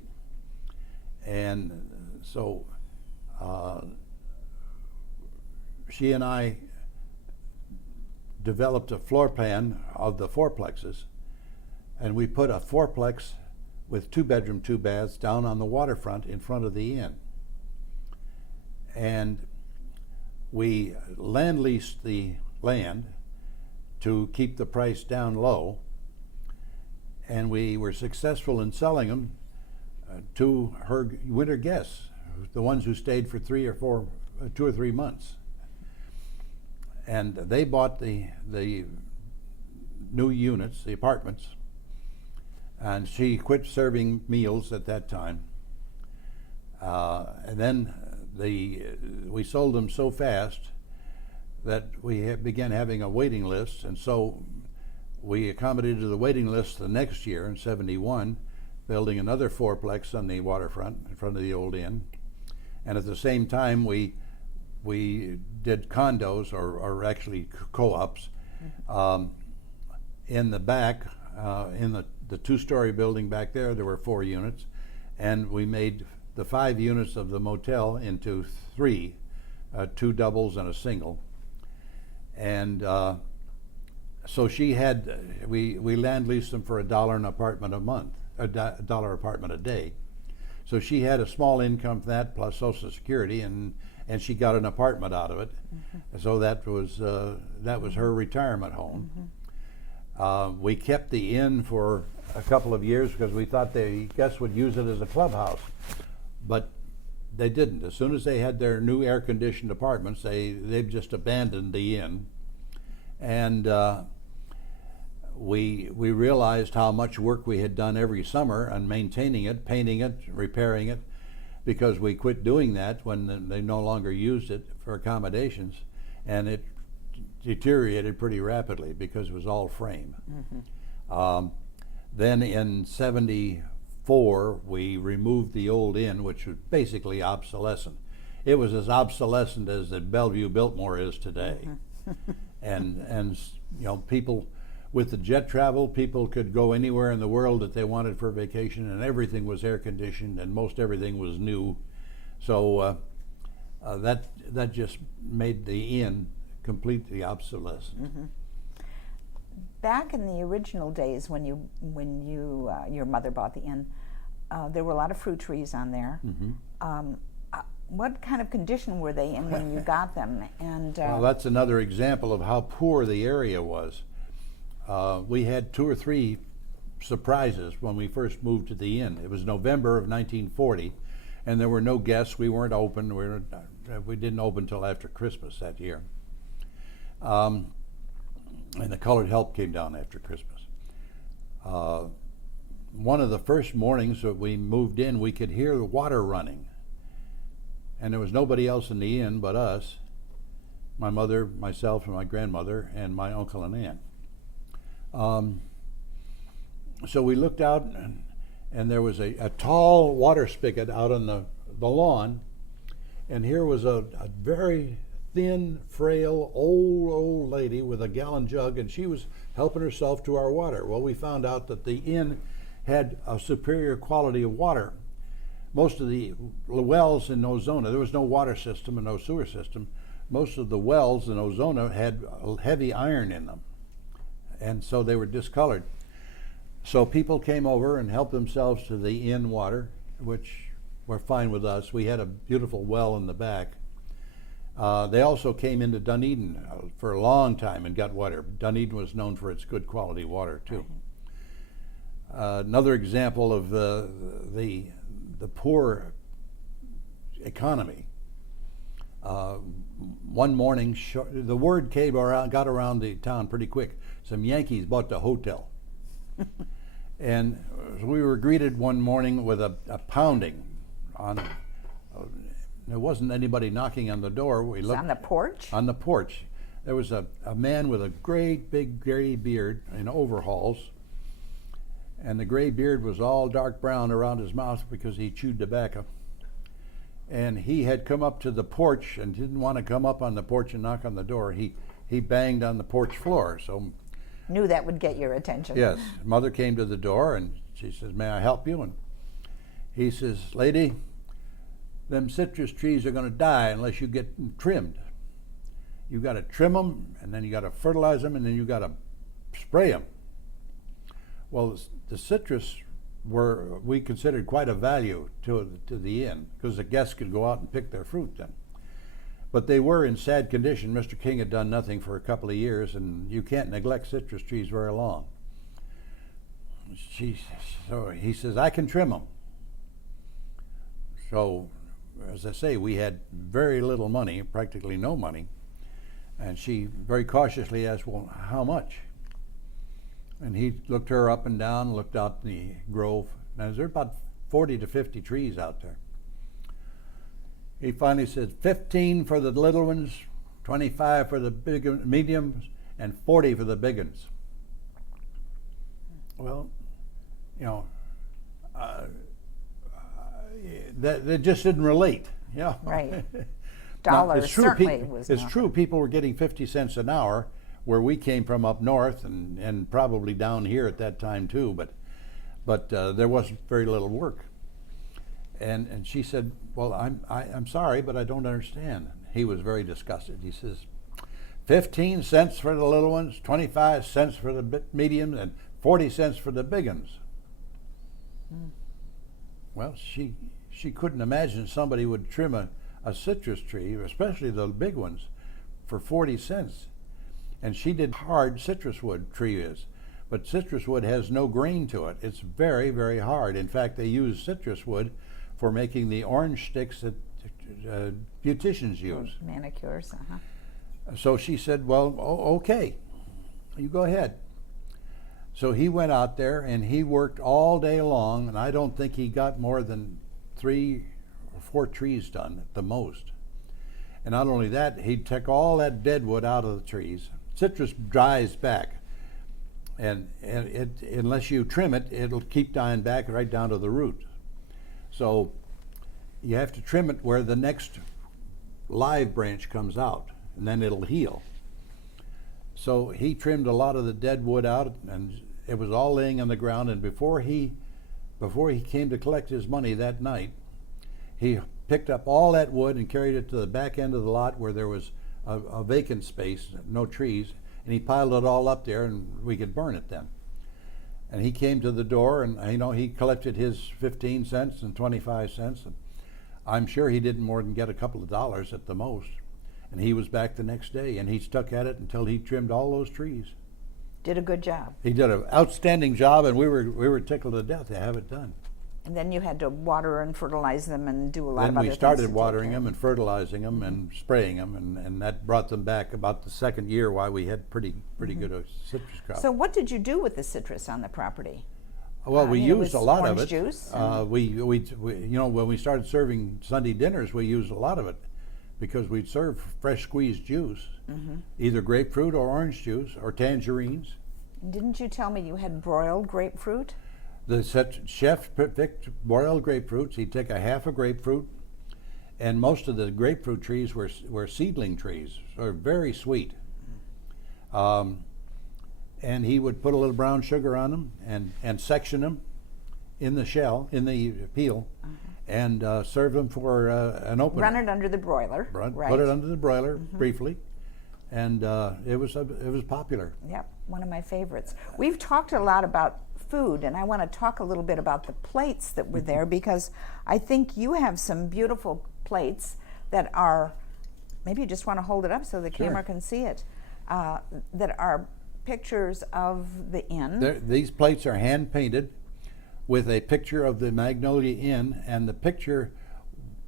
and so she and I developed a floor plan of the fourplexes, and we put a fourplex with 2-bedroom, 2 baths down on the waterfront in front of the inn. And we land leased the land to keep the price down low, and we were successful in selling them to her winter guests, the ones who stayed for 2 or 3 months. And they bought the new units, the apartments, and she quit serving meals at that time. And then we sold them so fast that we began having a waiting list, and so we accommodated the waiting list the next year in '71, building another fourplex on the waterfront in front of the old inn. And at the same time, we did condos, or actually co-ops, in the back, in the 2-story building back there. There were 4 units, and we made the 5 units of the motel into 3, 2 doubles and a single. And so she had, we land leased them for $1 an apartment a month, $1 apartment a day. So she had a small income from that plus Social Security, and she got an apartment out of it. Mm-hmm. So that was her retirement home. Mm-hmm. We kept the inn for a couple of years because we thought the guests would use it as a clubhouse, but they didn't. As soon as they had their new air-conditioned apartments, they've just abandoned the inn, and we realized how much work we had done every summer on maintaining it, painting it, repairing it, because we quit doing that when they no longer used it for accommodations, and it deteriorated pretty rapidly because it was all frame. Mm-hmm. Then in '74, we removed the old inn, which was basically obsolescent. It was as obsolescent as the Bellevue Biltmore is today. Mm-hmm. and you know, people with the jet travel, people could go anywhere in the world that they wanted for vacation, and everything was air conditioned, and most everything was new. So that just made the inn completely obsolescent. Mm-hmm. Back in the original days, when your mother bought the inn, there were a lot of fruit trees on there. Mm-hmm. What kind of condition were they in when you got them? And well, that's another example of how poor the area was. We had 2 or 3 surprises when we first moved to the inn. It was November of 1940, and there were no guests. We weren't open. We didn't open until after Christmas that year. And the colored help came down after Christmas. One of the first mornings that we moved in, we could hear the water running. And there was nobody else in the inn but us, my mother, myself, and my grandmother, and my uncle and aunt. So we looked out, and there was a tall water spigot out on the lawn, and here was a very thin, frail, old lady with a gallon jug, and she was helping herself to our water. Well, we found out that the inn had a superior quality of water. most of the wells in Ozona, there was no water system and no sewer system. Most of the wells in Ozona had heavy iron in them, and so they were discolored. So people came over and helped themselves to the inn water, which were fine with us. We had a beautiful well in the back. They also came into Dunedin for a long time and got water. Dunedin was known for its good quality water too. Another example of the poor economy. One morning, the word got around the town pretty quick. Some Yankees bought the hotel. And we were greeted one morning with a pounding on. There wasn't anybody knocking on the door. We looked on the porch. On the porch, there was a man with a great big gray beard in overalls, and the gray beard was all dark brown around his mouth because he chewed tobacco. And he had come up to the porch and didn't want to come up on the porch and knock on the door. He banged on the porch floor. So knew that would get your attention. yes, Mother came to the door and she says, "May I help you?" And he says, "Lady, them citrus trees are going to die unless you get them trimmed. You got to trim them, and then you got to fertilize them, and then you got to spray them." Well, the citrus we considered quite a value to the inn because the guests could go out and pick their fruit then. But they were in sad condition. Mr. King had done nothing for a couple of years, and you can't neglect citrus trees very long. So he says, "I can trim them." So, as I say, we had very little money, practically no money, and she very cautiously asked, "Well, how much?" And he looked her up and down, looked out in the grove. Now, there are about 40 to 50 trees out there. He finally said, 15 for the little ones, 25 for the big mediums, and 40 for the big ones. Well, you know, that just didn't relate. You know? Right. Now, Dollars certainly was It's not. true people were getting 50 cents an hour where we came from up north and probably down here at that time too, but there wasn't very little work. And she said, "Well, I'm sorry, but I don't understand." He was very disgusted. He says, 15 cents for the little ones, 25 cents for the mediums, and 40 cents for the big ones. Well, she couldn't imagine somebody would trim a citrus tree, especially the big ones, for 40 cents. And she did hard citrus wood tree is. But citrus wood has no grain to it. It's very, very hard. In fact, they use citrus wood for making the orange sticks that beauticians use. Manicures, So she said, "Well, okay, you go ahead." So he went out there and he worked all day long, and I don't think he got more than 3 or 4 trees done at the most. And not only that, he'd take all that dead wood out of the trees. Citrus dries back, and unless you trim it, it'll keep dying back right down to the root. So you have to trim it where the next live branch comes out, and then it'll heal. So he trimmed a lot of the dead wood out, and it was all laying on the ground. And before he came to collect his money that night, he picked up all that wood and carried it to the back end of the lot where there was a vacant space, no trees, and he piled it all up there, and we could burn it then. And he came to the door, and he collected his 15 cents and 25 cents. And I'm sure he didn't more than get a couple of dollars at the most. And he was back the next day, and he stuck at it until he trimmed all those trees. Did a good job. He did an outstanding job, and we were tickled to death to have it done. And then you had to water and fertilize them and do a lot of other Then we things. started watering them and fertilizing them and spraying them, and that brought them back about the second year why we had pretty good a citrus crop. So what did you do with the citrus on the property? Well, we it used was a lot of orange it. juice We when we started serving Sunday dinners, we used a lot of it because we'd serve fresh squeezed juice, either grapefruit or orange juice or tangerines. Didn't you tell me you had broiled grapefruit? The chef picked broiled grapefruits. He'd take a half a grapefruit, and most of the grapefruit trees were seedling trees, so they're very sweet. And he would put a little brown sugar on them and section them in the shell, in the peel, and serve them for an opener. Run it under the broiler. Right. Put it under the broiler briefly, and it was popular. Yep, one of my favorites. We've talked a lot about food, and I want to talk a little bit about the plates that were there, because I think you have some beautiful plates that are, maybe you just want to hold it up so the camera can see it, that are pictures of the inn. These plates are hand painted with a picture of the Magnolia Inn, and the picture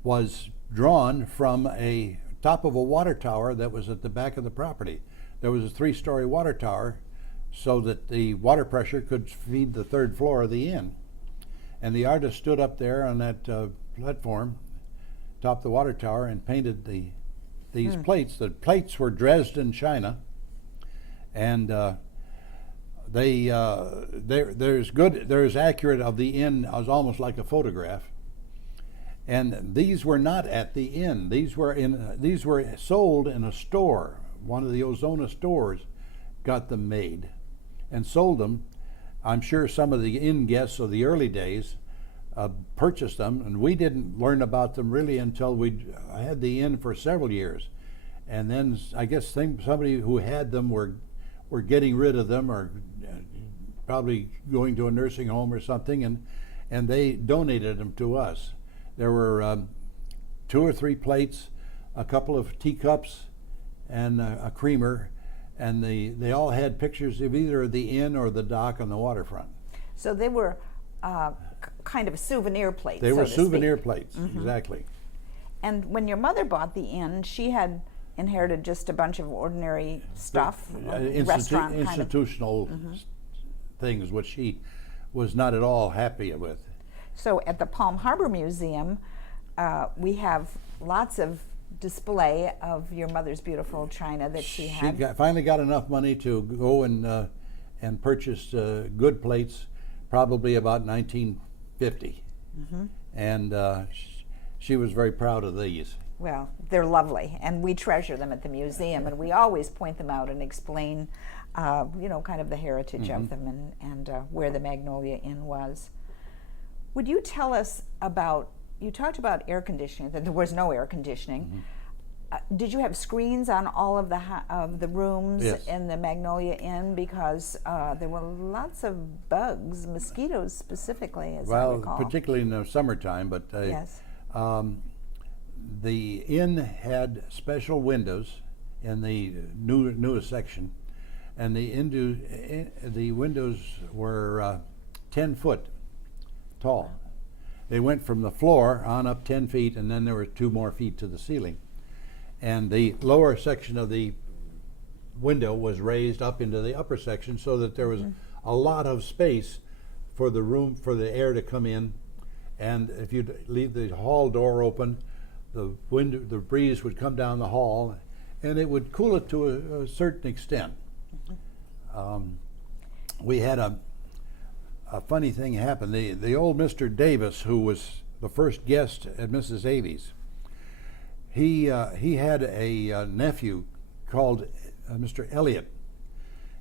was drawn from a top of a water tower that was at the back of the property. There was a 3-story water tower so that the water pressure could feed the 3rd floor of the inn. And the artist stood up there on that platform, top of the water tower, and painted these plates. The plates were Dresden china, and they're as accurate of the inn as almost like a photograph. And these were not at the inn. These were sold in a store. One of the Ozona stores got them made and sold them. I'm sure some of the inn guests of the early days purchased them, and we didn't learn about them really until we had the inn for several years. And then I guess somebody who had them were getting rid of them, or probably going to a nursing home or something, and they donated them to us. There were 2 or 3 plates, a couple of teacups, and a creamer, and they all had pictures of either the inn or the dock on the waterfront. So they were kind of souvenir plates. They were so to souvenir speak. plates, exactly. And when your mother bought the inn, she had inherited just a bunch of ordinary stuff, restaurant kind of. Institutional things, which she was not at all happy with. So at the Palm Harbor Museum, we have lots of display of your mother's beautiful china that she had. She finally got enough money to go and purchase good plates, probably about 1950, and she was very proud of these. Well, they're lovely, and we treasure them at the museum, and we always point them out and explain, kind of the heritage of them and where the Magnolia Inn was. Would you tell us about, you talked about air conditioning, that there was no air conditioning. Did you have screens on all of the rooms in the Magnolia Inn? Because there were lots of bugs, mosquitoes specifically, as I recall. Well, particularly in the summertime, but yes. The inn had special windows in the newest section, and the windows were 10 foot tall. They went from the floor on up 10 feet, and then there were 2 more feet to the ceiling. And the lower section of the window was raised up into the upper section, so that there was a lot of space for the room, for the air to come in. And if you leave the hall door open, the breeze would come down the hall, and it would cool it to a certain extent. We had a funny thing happen. The old Mr. Davis, who was the first guest at Mrs. Avies, he had a nephew called Mr. Elliott,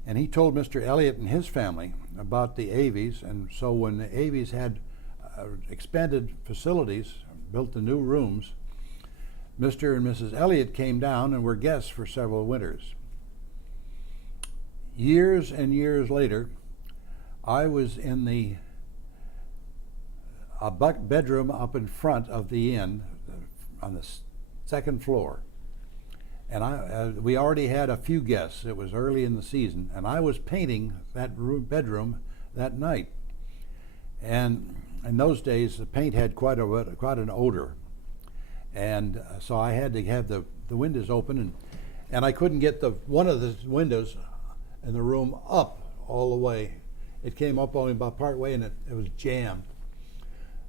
and he told Mr. Elliott and his family about the Avies. And so when the Avies had expanded facilities, built the new rooms, Mr. and Mrs. Elliott came down and were guests for several winters. Years and years later, I was in a bedroom up in front of the inn on the 2nd floor, and we already had a few guests. It was early in the season, and I was painting that bedroom that night. And in those days, the paint had quite an odor, and so I had to have the windows open, and I couldn't get one of the windows in the room up all the way. It came up only about part way, and it was jammed.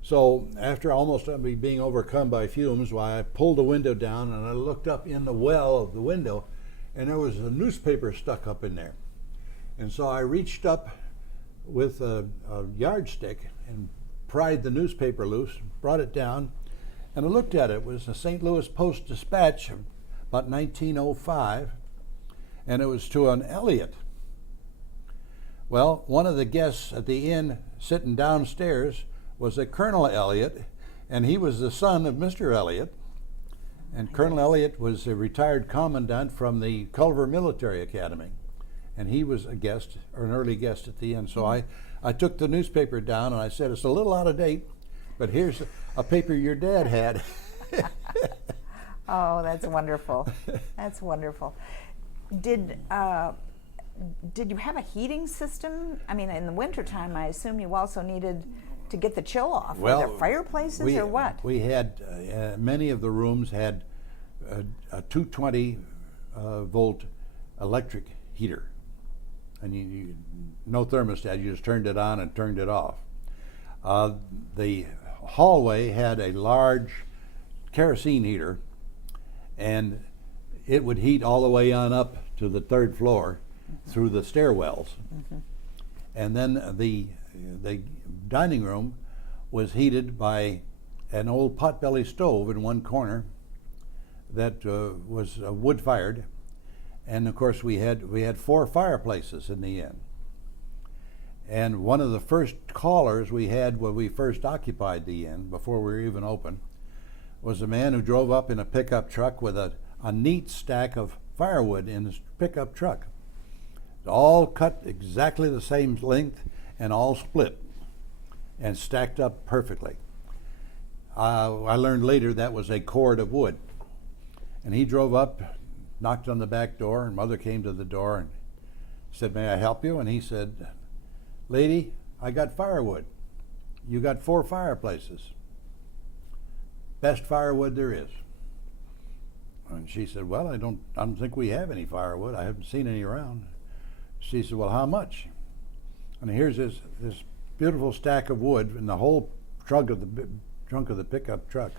So after almost being overcome by fumes, I pulled the window down, and I looked up in the well of the window, and there was a newspaper stuck up in there. And so I reached up with a yardstick and pried the newspaper loose, brought it down, and I looked at it. It was a St. Louis Post-Dispatch, about 1905, and it was to an Elliott. Well, one of the guests at the inn sitting downstairs was a Colonel Elliott, And he was the son of Mr. Elliott. And Colonel Elliott was a retired commandant from the Culver Military Academy. And he was a guest, or an early guest at the end. So I took the newspaper down and I said, it's a little out of date, but here's a paper your dad had. Oh, that's wonderful. That's wonderful. Did you have a heating system? I mean, in the wintertime, I assume you also needed to get the chill off. Were there fireplaces or what? We had, many of the rooms had a 220 volt electric heater. And no thermostat, you just turned it on and turned it off. The hallway had a large kerosene heater, and it would heat all the way on up to the third floor through the stairwells. And then the dining room was heated by an old potbelly stove in one corner that was wood fired. And of course we had 4 fireplaces in the inn. And one of the first callers we had when we first occupied the inn, before we were even open, was a man who drove up in a pickup truck with a neat stack of firewood in his pickup truck. All cut exactly the same length and all split and stacked up perfectly. I learned later that was a cord of wood. And he drove up, knocked on the back door, and Mother came to the door and said, "May I help you?" And he said, "Lady, I got firewood. You got 4 fireplaces. Best firewood there is." And she said, "Well, I don't think we have any firewood. I haven't seen any around." She said, "Well, how much?" And here's this beautiful stack of wood in the whole trunk of the pickup truck.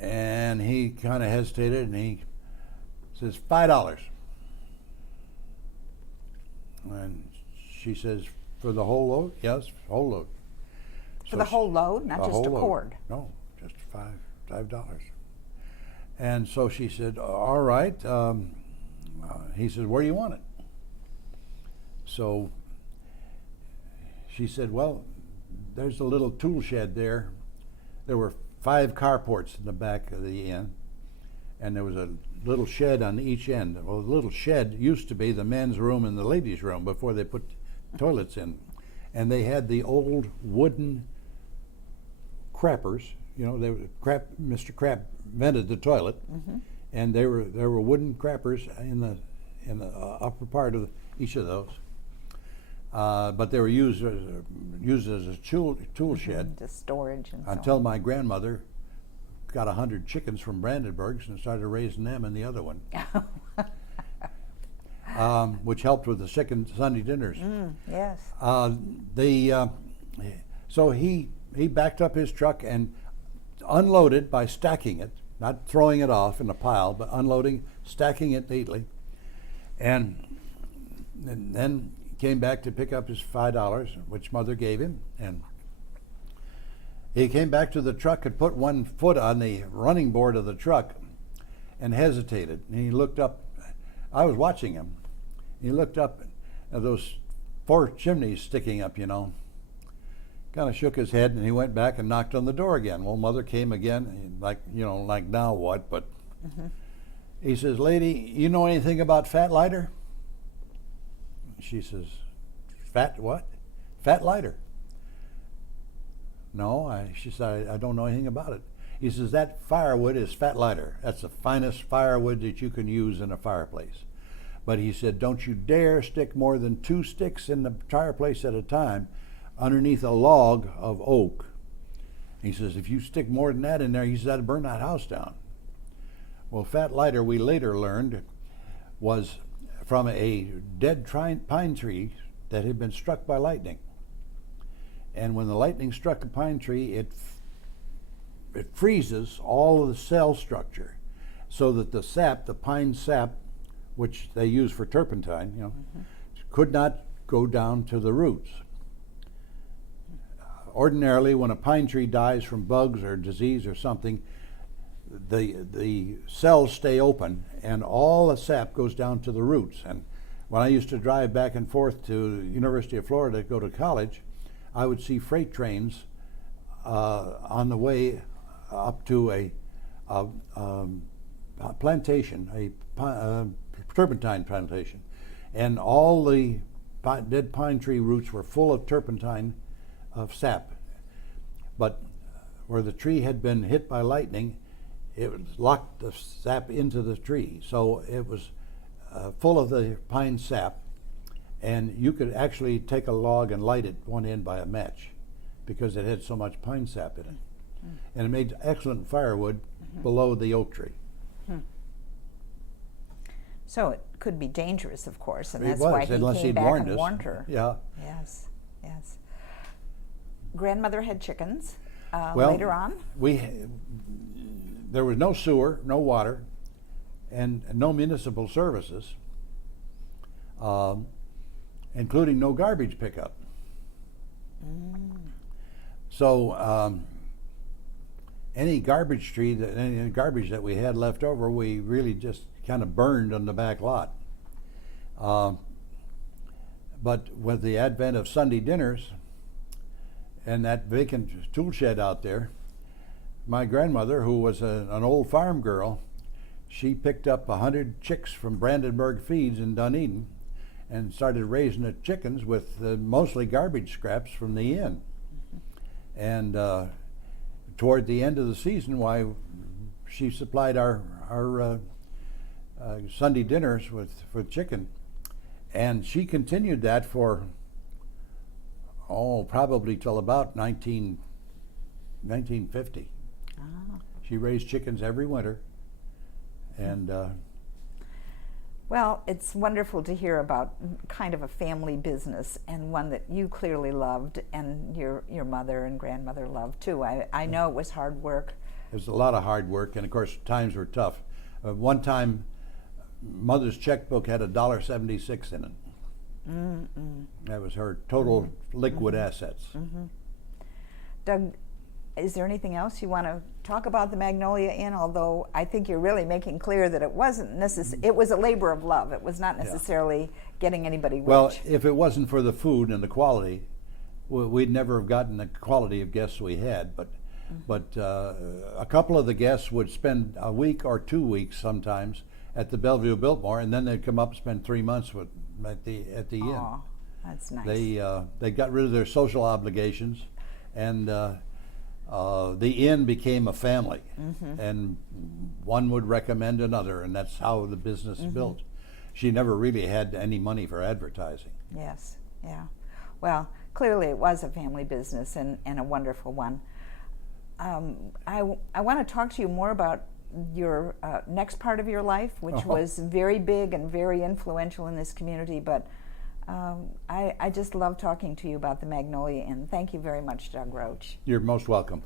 And he kind of hesitated, and he says, $5. And she says, "For the whole load?" "Yes, whole load." For the whole load, not just a cord? No, just $5. And so she said, "All right." He said, "Where do you want it?" So she said, "Well, there's a little tool shed there." There were 5 carports in the back of the inn, and there was a little shed on each end. Well, the little shed used to be the men's room and the ladies' room before they put toilets in. And they had the old wooden crappers. You know, Mr. Crap invented the toilet, and there were wooden crappers in the upper part of each of those. But they were used as a tool shed. Just storage and until my grandmother got 100 chickens from Brandenburgs and started raising them in the other one, which helped with the chicken Sunday dinners. Yes. So he backed up his truck and unloaded by stacking it, not throwing it off in a pile, but unloading, stacking it neatly, and then came back to pick up his $5, which Mother gave him, and he came back to the truck and put one foot on the running board of the truck and hesitated. And he looked up. I was watching him. He looked up at those 4 chimneys sticking up, kind of shook his head, and he went back and knocked on the door again. Well, Mother came again, like now what? But he says, "Lady, you know anything about fat lighter?" She says, "Fat what?" "Fat lighter." "No," she said, I don't know anything about it." He says, "That firewood is fat lighter. That's the finest firewood that you can use in a fireplace. But," he said, "don't you dare stick more than 2 sticks in the fireplace at a time underneath a log of oak." He says, "If you stick more than that in there," he says, "that'd burn that house down." Well, fat lighter, we later learned, was from a dead pine tree that had been struck by lightning. And when the lightning struck the pine tree, it freezes all of the cell structure, so that the sap, the pine sap, which they use for turpentine, could not go down to the roots. Ordinarily, when a pine tree dies from bugs or disease or something, the cells stay open and all the sap goes down to the roots. And when I used to drive back and forth to the University of Florida to go to college, I would see freight trains on the way up to a plantation, turpentine plantation, and all the dead pine tree roots were full of turpentine of sap. But where the tree had been hit by lightning, it locked the sap into the tree, so it was full of the pine sap, and you could actually take a log and light it one end by a match because it had so much pine sap in it. And it made excellent firewood below the oak tree. So it could be dangerous, of course, and It that's was, why he unless came he'd back warned and us. warned her. Yeah. Yes, yes. Grandmother had chickens Well, later on. There was no sewer, no water, and no municipal services, including no garbage pickup. So any garbage that we had left over, we really just kind of burned on the back lot. But with the advent of Sunday dinners and that vacant tool shed out there, my grandmother, who was an old farm girl, she picked up 100 chicks from Brandenburg Feeds in Dunedin and started raising the chickens with mostly garbage scraps from the inn. And toward the end of the season, why, she supplied our Sunday dinners with chicken, and she continued that for probably till about 1950. She raised chickens every winter, and Well, it's wonderful to hear about kind of a family business, and one that you clearly loved, and your mother and grandmother loved too. I know it was hard work. it was a lot of hard work, and of course times were tough. One time, Mother's checkbook had $1.76 in it. That was her total liquid assets. Doug, is there anything else you want to talk about the Magnolia Inn? Although I think you're really making clear that it wasn't it was a labor of love. It was not necessarily getting anybody rich. Well, if it wasn't for the food and the quality, we'd never have gotten the quality of guests we had. But a couple of the guests would spend a week or 2 weeks sometimes at the Bellevue Biltmore, and then they'd come up and spend 3 months at the inn. Aw, that's nice. They got rid of their social obligations, and the inn became a family, and one would recommend another, and that's how the business built. She never really had any money for advertising. Yes, yeah. Well, clearly it was a family business, and a wonderful one. I want to talk to you more about your next part of your life, which was very big and very influential in this community, but I just love talking to you about the Magnolia Inn. Thank you very much, Doug Roach. You're most welcome.